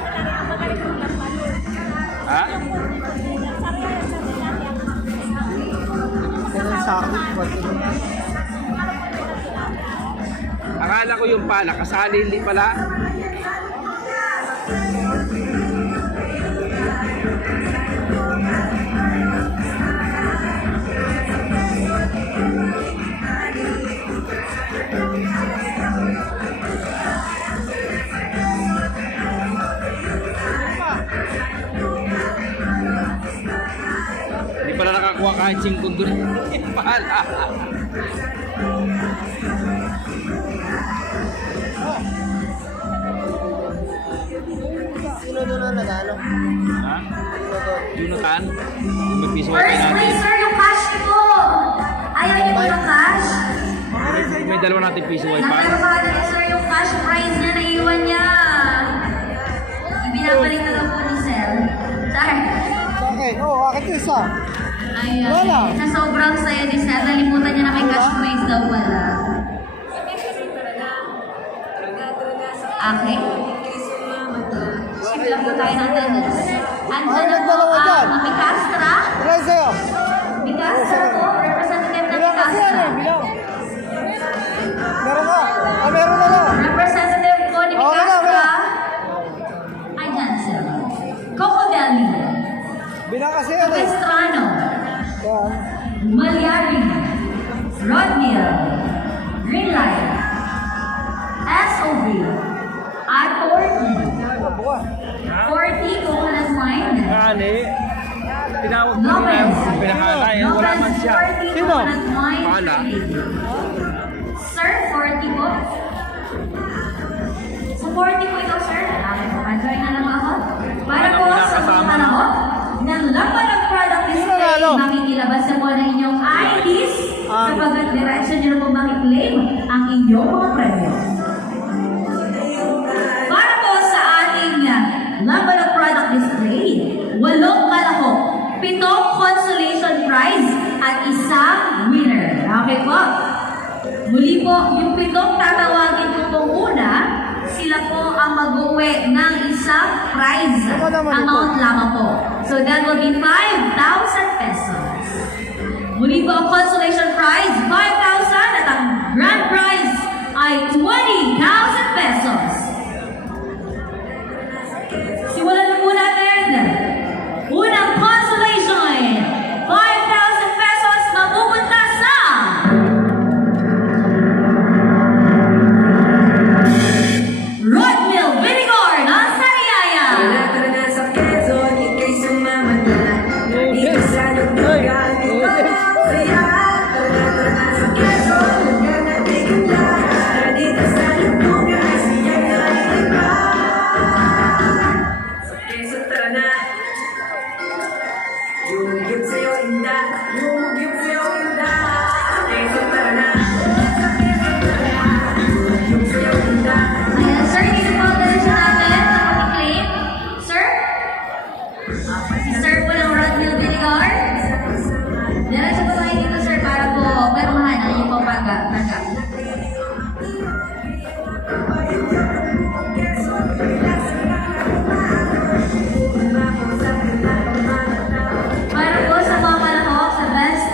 Ha? Ganun sa akin. Akala ko yung pala, kasali hindi pala. Hindi pala nakakuha kahit 5 doon. Yung pala. Sino doon na nagano? Ha? Jonathan? Yung may piso First natin. place, sir, yung cash niyo po. Ayaw niyo po ng cash? May dalawa natin piso wifi. Nakarapado niya, sir, yung cash prize niya, naiwan niya. Ibinabalik na lang po ni sir. Sir. Sa akin? Oo, akin yung isa. Ayun. Wala. Sa sobrang saya ni sir, nalimutan niya na may cash prize daw pala. Okay. Sige lang po tayo ng tennis. Andyan na po ang Micastra. Ilan sa'yo? Micastra po, representative na Bilang kasi yan Micastra. eh, bilang. Meron ka? Ah, meron na lang. Representative po ni Oo, wala, Micastra. wala. Ayan sir. Coco Deli. Bilang kasi yan eh. Capistrano. Yan. Malyari. Rodmill. Green Light. SOB. I-40. Buka. 40 coconut wine. Kani, tinawag ko Nobel. niya. Pinakala yan. Wala man siya. 40 Sino? coconut wine. Pala. Sir, 40 po. Sa 40 po ito, sir. Okay po, enjoy na lang ako. Para Alam po mo na, sa mga kasama. panahon ng laban ng product Sino display, nalo? makikilabas na po na inyong IDs sapagkat direksyon nyo na po makiklaim ang inyong mga premyo. Para po sa ating laban ng product display, 8 kalahok, 7 consolation prize, at 1 winner. Okay po? Muli po, yung 7 tatawagin ko pong una, sila po ang mag-uwi ng isang prize amount lamang po. So that will be 5,000 pesos. Muli po ang consolation prize, 5,000, at ang grand prize ay 20,000 pesos. Simulan na po natin. Unang consolation, 5,000 pesos mapupunta sa Rodmill Vinegar ng Sariaya. Tara na sa Quezon, ika'y sumama na. Dito sa lugar, ito ang saya. Tara na sa Quezon, lugar na tiganda. Dito sa lugar, siya ay iba. Sa Quezon, tara na. Yung gift sa'yo, inda. Yung gift sa'yo, inda. Sa Quezon, tara na. Sa Quezon, tara na. Yung gift sa'yo, inda. Ayan, sir, dito po ang direction natin na makiklaim. Sir? Si sir po ng Rodmill Vinegar. Diretso po tayo dito, sir, para po permahan ang inyong pagtanggap. Para po sa mga kalahok, sa best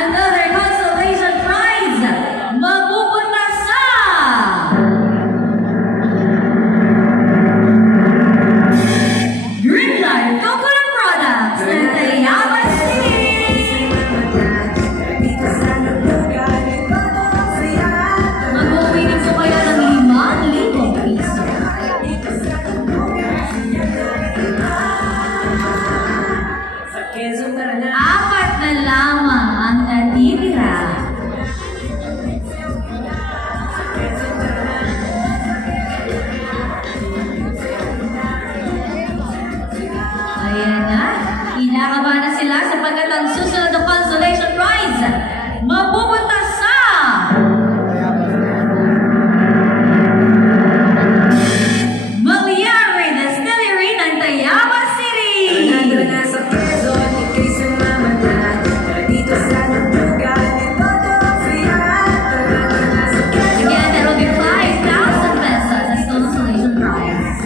Another consolation prize mapupunta sa Green Life Coconut Products ng Tayabas City. Mag-uwi din po kayo ng 5,000 piso. Apat na lamang ang natitira. Ayan na. Kinakabahan na sila sapagkat ang susunod na consolation prize mapupunta sa Maliari Distillery ng Tayabas City. Again, that will be 5,000 pesos as consolation prize.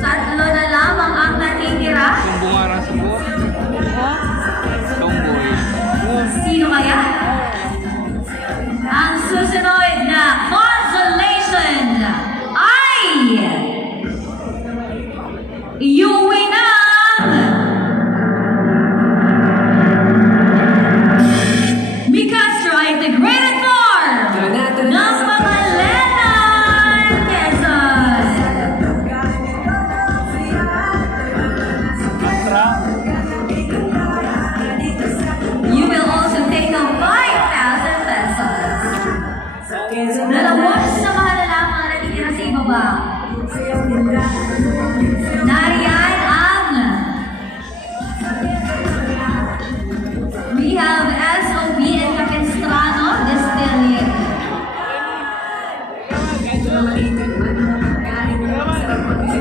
Tatlo na lamang ang natitira. Yung bunga ng sabot. Tomboy. Sino kaya? Ang susunod na consolation ay iuwi ng Micastro Integrated Farm ng Pangalenan, Quezon. You will also take home 5,000 pesos. Dalawang samahan na lamang ang natitira sa ibaba. Nariyan ang we have SOB and Capistrano Distillery.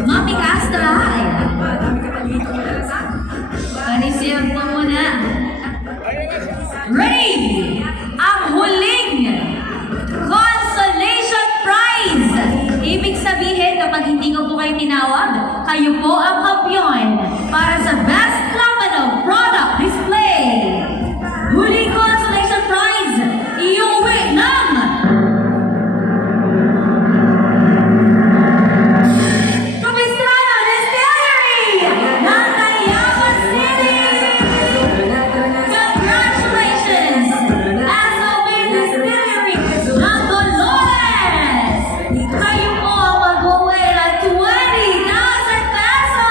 Mami Castra. Panisip mo muna. Ready! Ang huling consolation prize! Ibig sabihin, kapag hindi ko po kayo tinawag, kayo po ang kampiyon para sa Best Lampano Product Display. Huling consolation prize, iuwi ng Capistrano Distillery ng Tayabas City! Congratulations! SOB Distillery ng Dolores! Kayo po ang mag-uwi ng 20,000 pesos!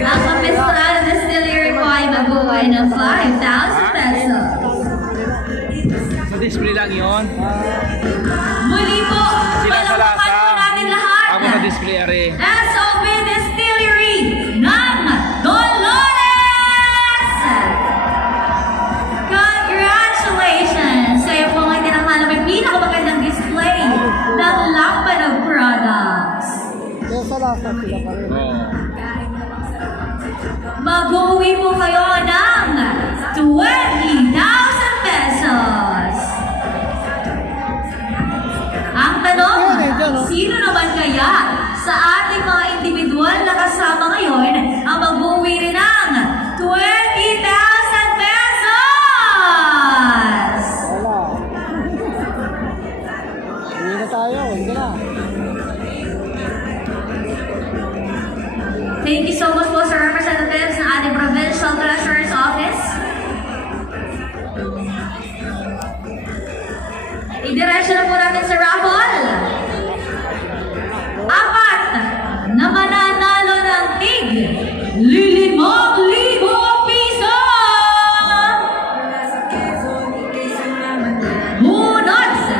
Ang Capistrano Distillery po ay mag-uwi ng 5,000 pesos. Sa display lang yun. Muli po, Sila sa palakpakan lasa. po natin lahat. Ako sa display are. SOB Distillery ng Dolores! Congratulations! Kayo po ang itinanghal may pinakamagandang display ng Lampano Products. Kaya sa lasa sila pa rin. Oo. Mag-uwi po kayo ng 20,000 pesos. Ang tanong, sino naman kaya sa ating mga individual na kasama ngayon ang mag-uwi rin ng 20,000 pesos? Wala. Uwi na tayo, hindi na. Thank you so much po sa representatives ng ating Provincial Treasurer's Office. Idiretso na po natin sa raffle. 4 na mananalo ng tig 5,000 piso. Munod sa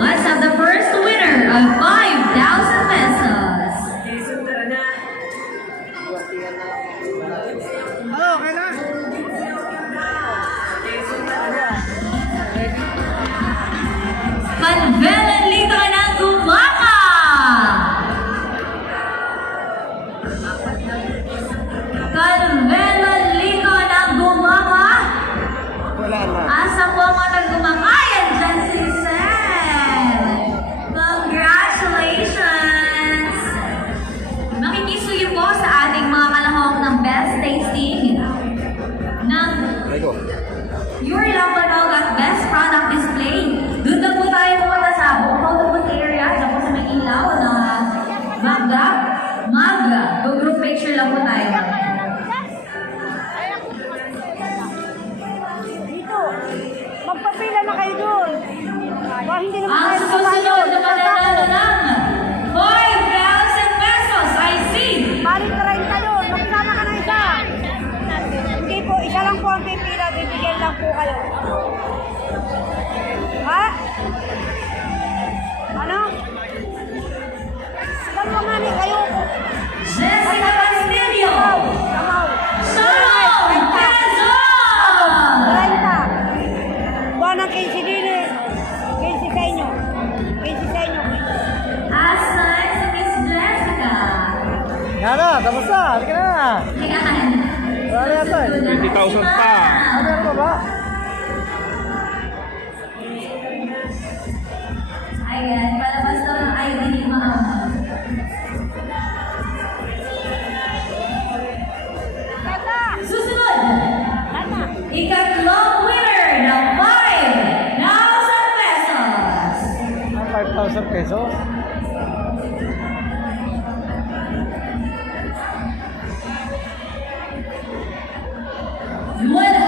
let's have the first winner of 5,000 pesos. Okay na. sige po sa ating mga kalahok ng best tasting ng Lego. Your Lampanog at Best Product Display. Doon na po tayo pumunta sa Bukod area, dyan po sa may ilaw na Magda. Group picture lang po tayo. Dito, magpapila na kayo doon. Hindi naman Ang tayo susunod na mananalo ng 5,000 pesos, I see! Balik 30 doon. Magsama ka na isa. Hindi po, isa lang po ang pipila. Bibigyan lang po kayo. Ha? Ano? Dalawa nga ni kayo. Jessica Castillo! Tamaw. Solon Quezon! 30. Buwan ng 15 din eh. 15 sa inyo. 15 sa inyo. Asan si Miss Jessica? Yan na, tapos na. Halika na. Ayan. Wala yata eh. 20,000 pa. Ano pa ba? Ayan, palabas daw ng ID ni Mama. Susunod! Ikatlong winner ng 5,000 pesos! Ang 5,000 pesos.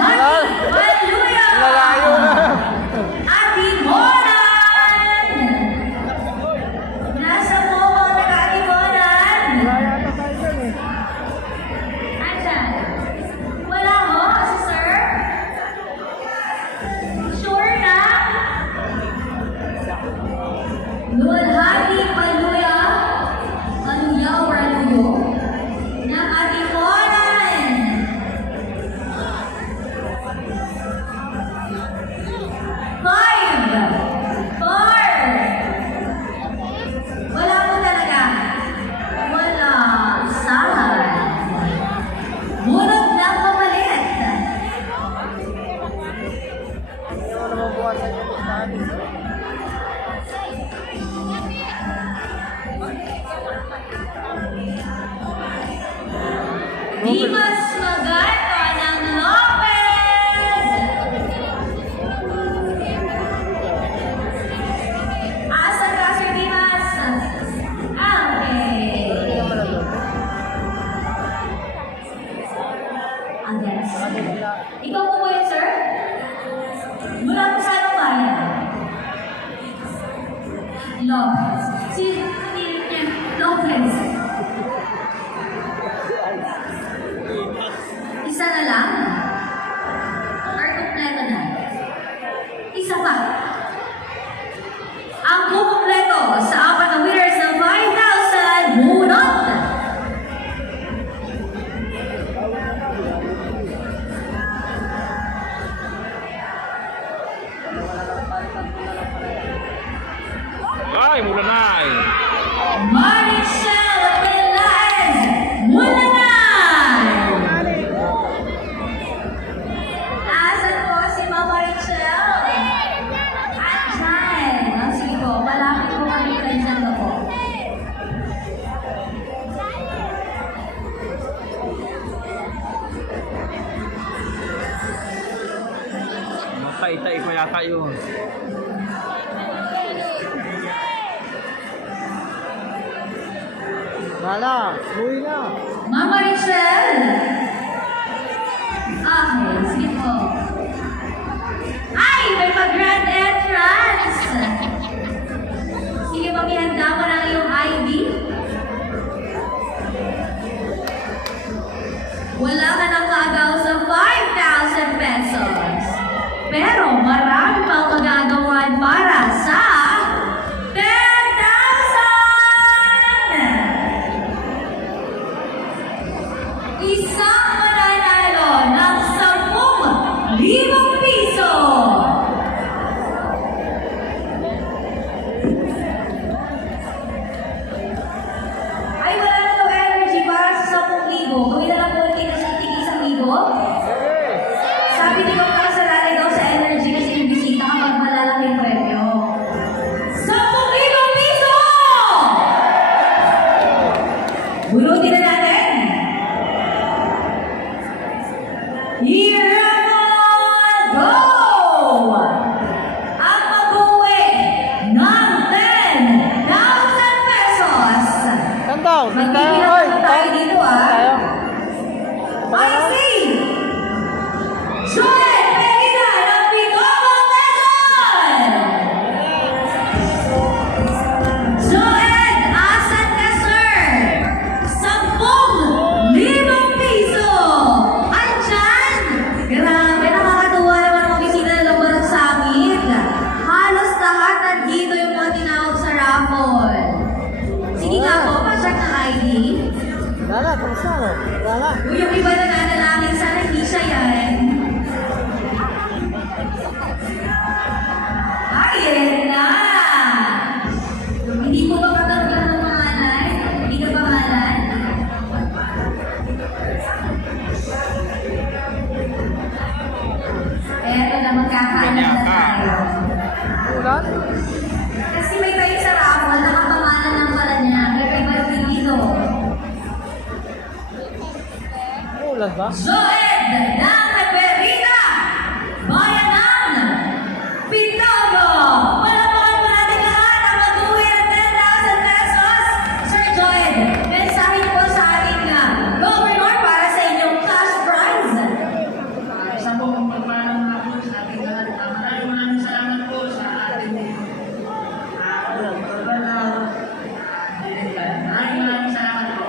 Hallelujah! Lalayo na. Ati Monan! Nasa po mga taga-Ati Monan? Wala yata tayo dyan eh. Andyan. Wala ho, si sir? Sure na? Luwalhati Paluya or Aluyo ng Ati Monan. 5, 4. Wala po talaga. Wala. Saan? Bunot ng pamalit. Ayaw naman buwasan yung listahan. Dimas Magarto ng Lopez. Asan ka, Sir Dimas? Okay. Agad. Ikaw po yun, sir? Mula po sa anong bayan? Lopez. Si Lopez. Isa na lang? Or kumpleto na? Isa pa. Ang kumpleto sa apat na winners ng 5,000 bunot. Ay, mura na eh. Marichelle Velez Mulanay! Asan po si Ma'am Marichelle? Andyan. Sige po, malapit po kami dyan na po. Matay-tay pa yata yun. Wala, uwi na. Mama Rachel! Okay, sige po. Ay! May pag-grand entrance! Sige, pakihanda mo na yung ID. Wala ka nang kagaw sa 5,000 pesos. Pero marami pang magagawan para sa 10,000! Isang mananalo ng 10,000 piso! Ay, wala na daw energy para sa 10,000. Gawin na lang po ulit sa tig 1,000. Sabi ni Dr. Sarali daw sa energy kasi yung bisita kapag malalaki yung premyo. 10,000 piso! Bunutin na natin. Here go! Ang mag-uwi ng 10,000 pesos. Tantaw, Magbibilang po tayo dito tayo. I see! Joel Pereira ng Bigobo, Quezon! Joel, asan ka, sir? 10,000 piso! Andyan! Grabe, nakakatuwa naman ang opisina ng Lambarang Sangit. Halos lahat nandito yung mga tinawag sa raffle. Sige nga po, pa-check ng ID. Wala, tapos na, no? Wala. Yung iba na nananangin, sana hindi siya yan. Ay, yan na! Hindi po ba katanungan ng pangalan? Hindi ka pangalan? Eto na, magkakaalam na tayo. Ulan? Kasi may tayo sa raffle, nakapangalan ng pala niya. May favorite din dito. Ulan ba? Joed ng Perita, bayan ng Pitogo. Palapakan po natin lahat ang mag-uwi ng 10,000 pesos. Sir Joed, mensahe niyo po sa ating governor para sa inyong cash prize. Isa po kung pagpalang mga po sa ating lahat. Maraming salamat po sa ating maraming salamat po.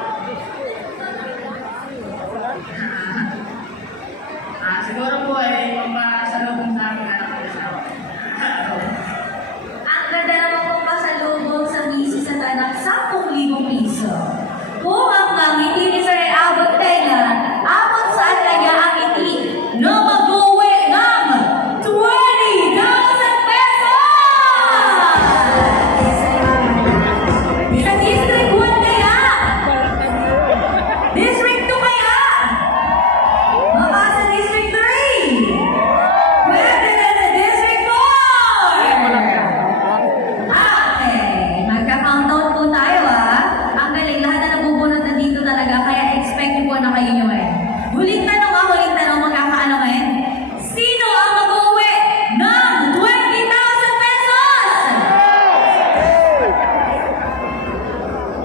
Siguro po ay pampasalubong sa aming anak ko sa Ang ganda naman pong pasalubong sa misis at anak, 10,000 piso. Kung ang ngiti ni Sir Albert Tena, abot saan kanya ang ngiti na mag-uwi ng 20,000 pesos! Sa District 1 kaya? District 2 kaya? Baka sa District 3? Pwede na sa District 4! Okay, magka-countdown po tayo Ang galing, lahat na nabubunot na dito talaga, kaya expect niyo po na kayo nyo Huling tanong magkakaalaman. Sino ang mag-uwi ng 20,000 pesos?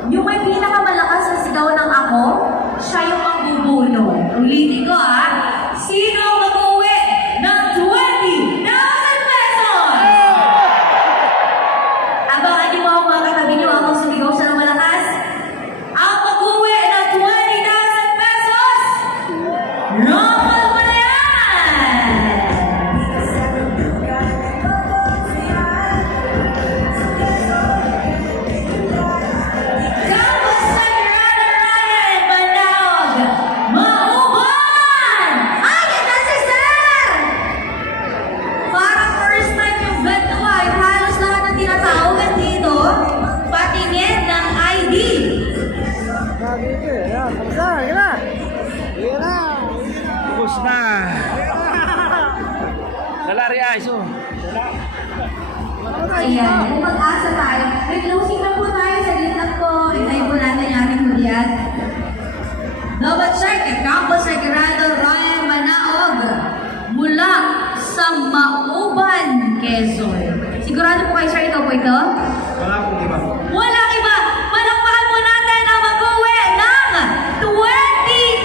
Yung may pinakamalakas sa sigaw ng ako, siya yung magbubunot. Ulitin ko Sino ang mag-uwi ng 20,000 pesos? Abangan niyo mo ako mga katabi niyo ako sumigaw siya ng malakas. Ang mag-uwi ng 20,000 pesos! Romal mo na yan! Campus Sagrada Ryan Manaog Mauban! Ay, ito si Sir! Parang first time yung ganito yung halos lahat ng tinatawagan dito, patingin ng ID. Dito eh. Yan, tapos na. Yan na. Yan na. Tapos na. Dalari Ice, Ayan, kung mag-asa tayo. May closing na po tayo. Saglit lang po. Hintayin po natin yung ating hulihan. Double check. Campus Sagrado Ryan Manaog mula sa Mauban, Quezon. Sigurado po kayo, sir, ikaw po ito? Wala pong iba. Walang iba. Palakpakan po natin ang mag-uwi ng 20,000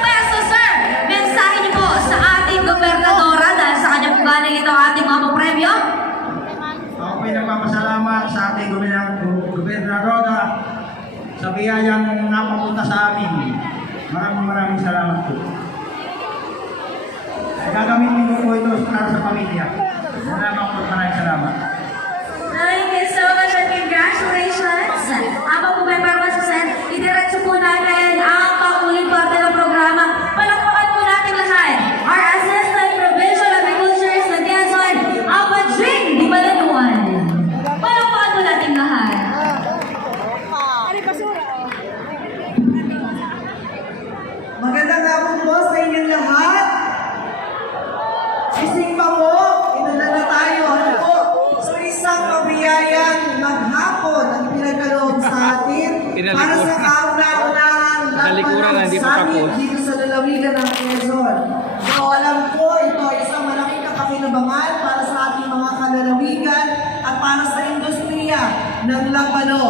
pesos, sir. Mensahe niyo po sa ating gobernadora dahil sa kanya po galing ito ang ating mga premyo. Ako po'y nagpapasalamat sa ating gobernadora sa biyayang napapunta sa amin. Maraming salamat po. Gagamitin ko po ito para sa pamilya. Maraming salamat. Thank you so much and congratulations. Ako po may parwasan. Idiretso po natin ang panguling parte ng programa. Palakpakan po natin lahat. Our Assistant Provincial Agriculturist na Quezon, Apadring Di Balanuan. Palakpakan po natin lahat. Magandang hapon po sa inyong lahat. Gising pa po, inuna na tayo. Ano po? So isang mabiyayang maghapon ang pinagkaloob sa atin para sa kauna Marcos. dito sa lalawigan ng Quezon. So alam ko ito isang malaking kapakinabangan para sa ating mga kalalawigan at para sa industriya ng Labano.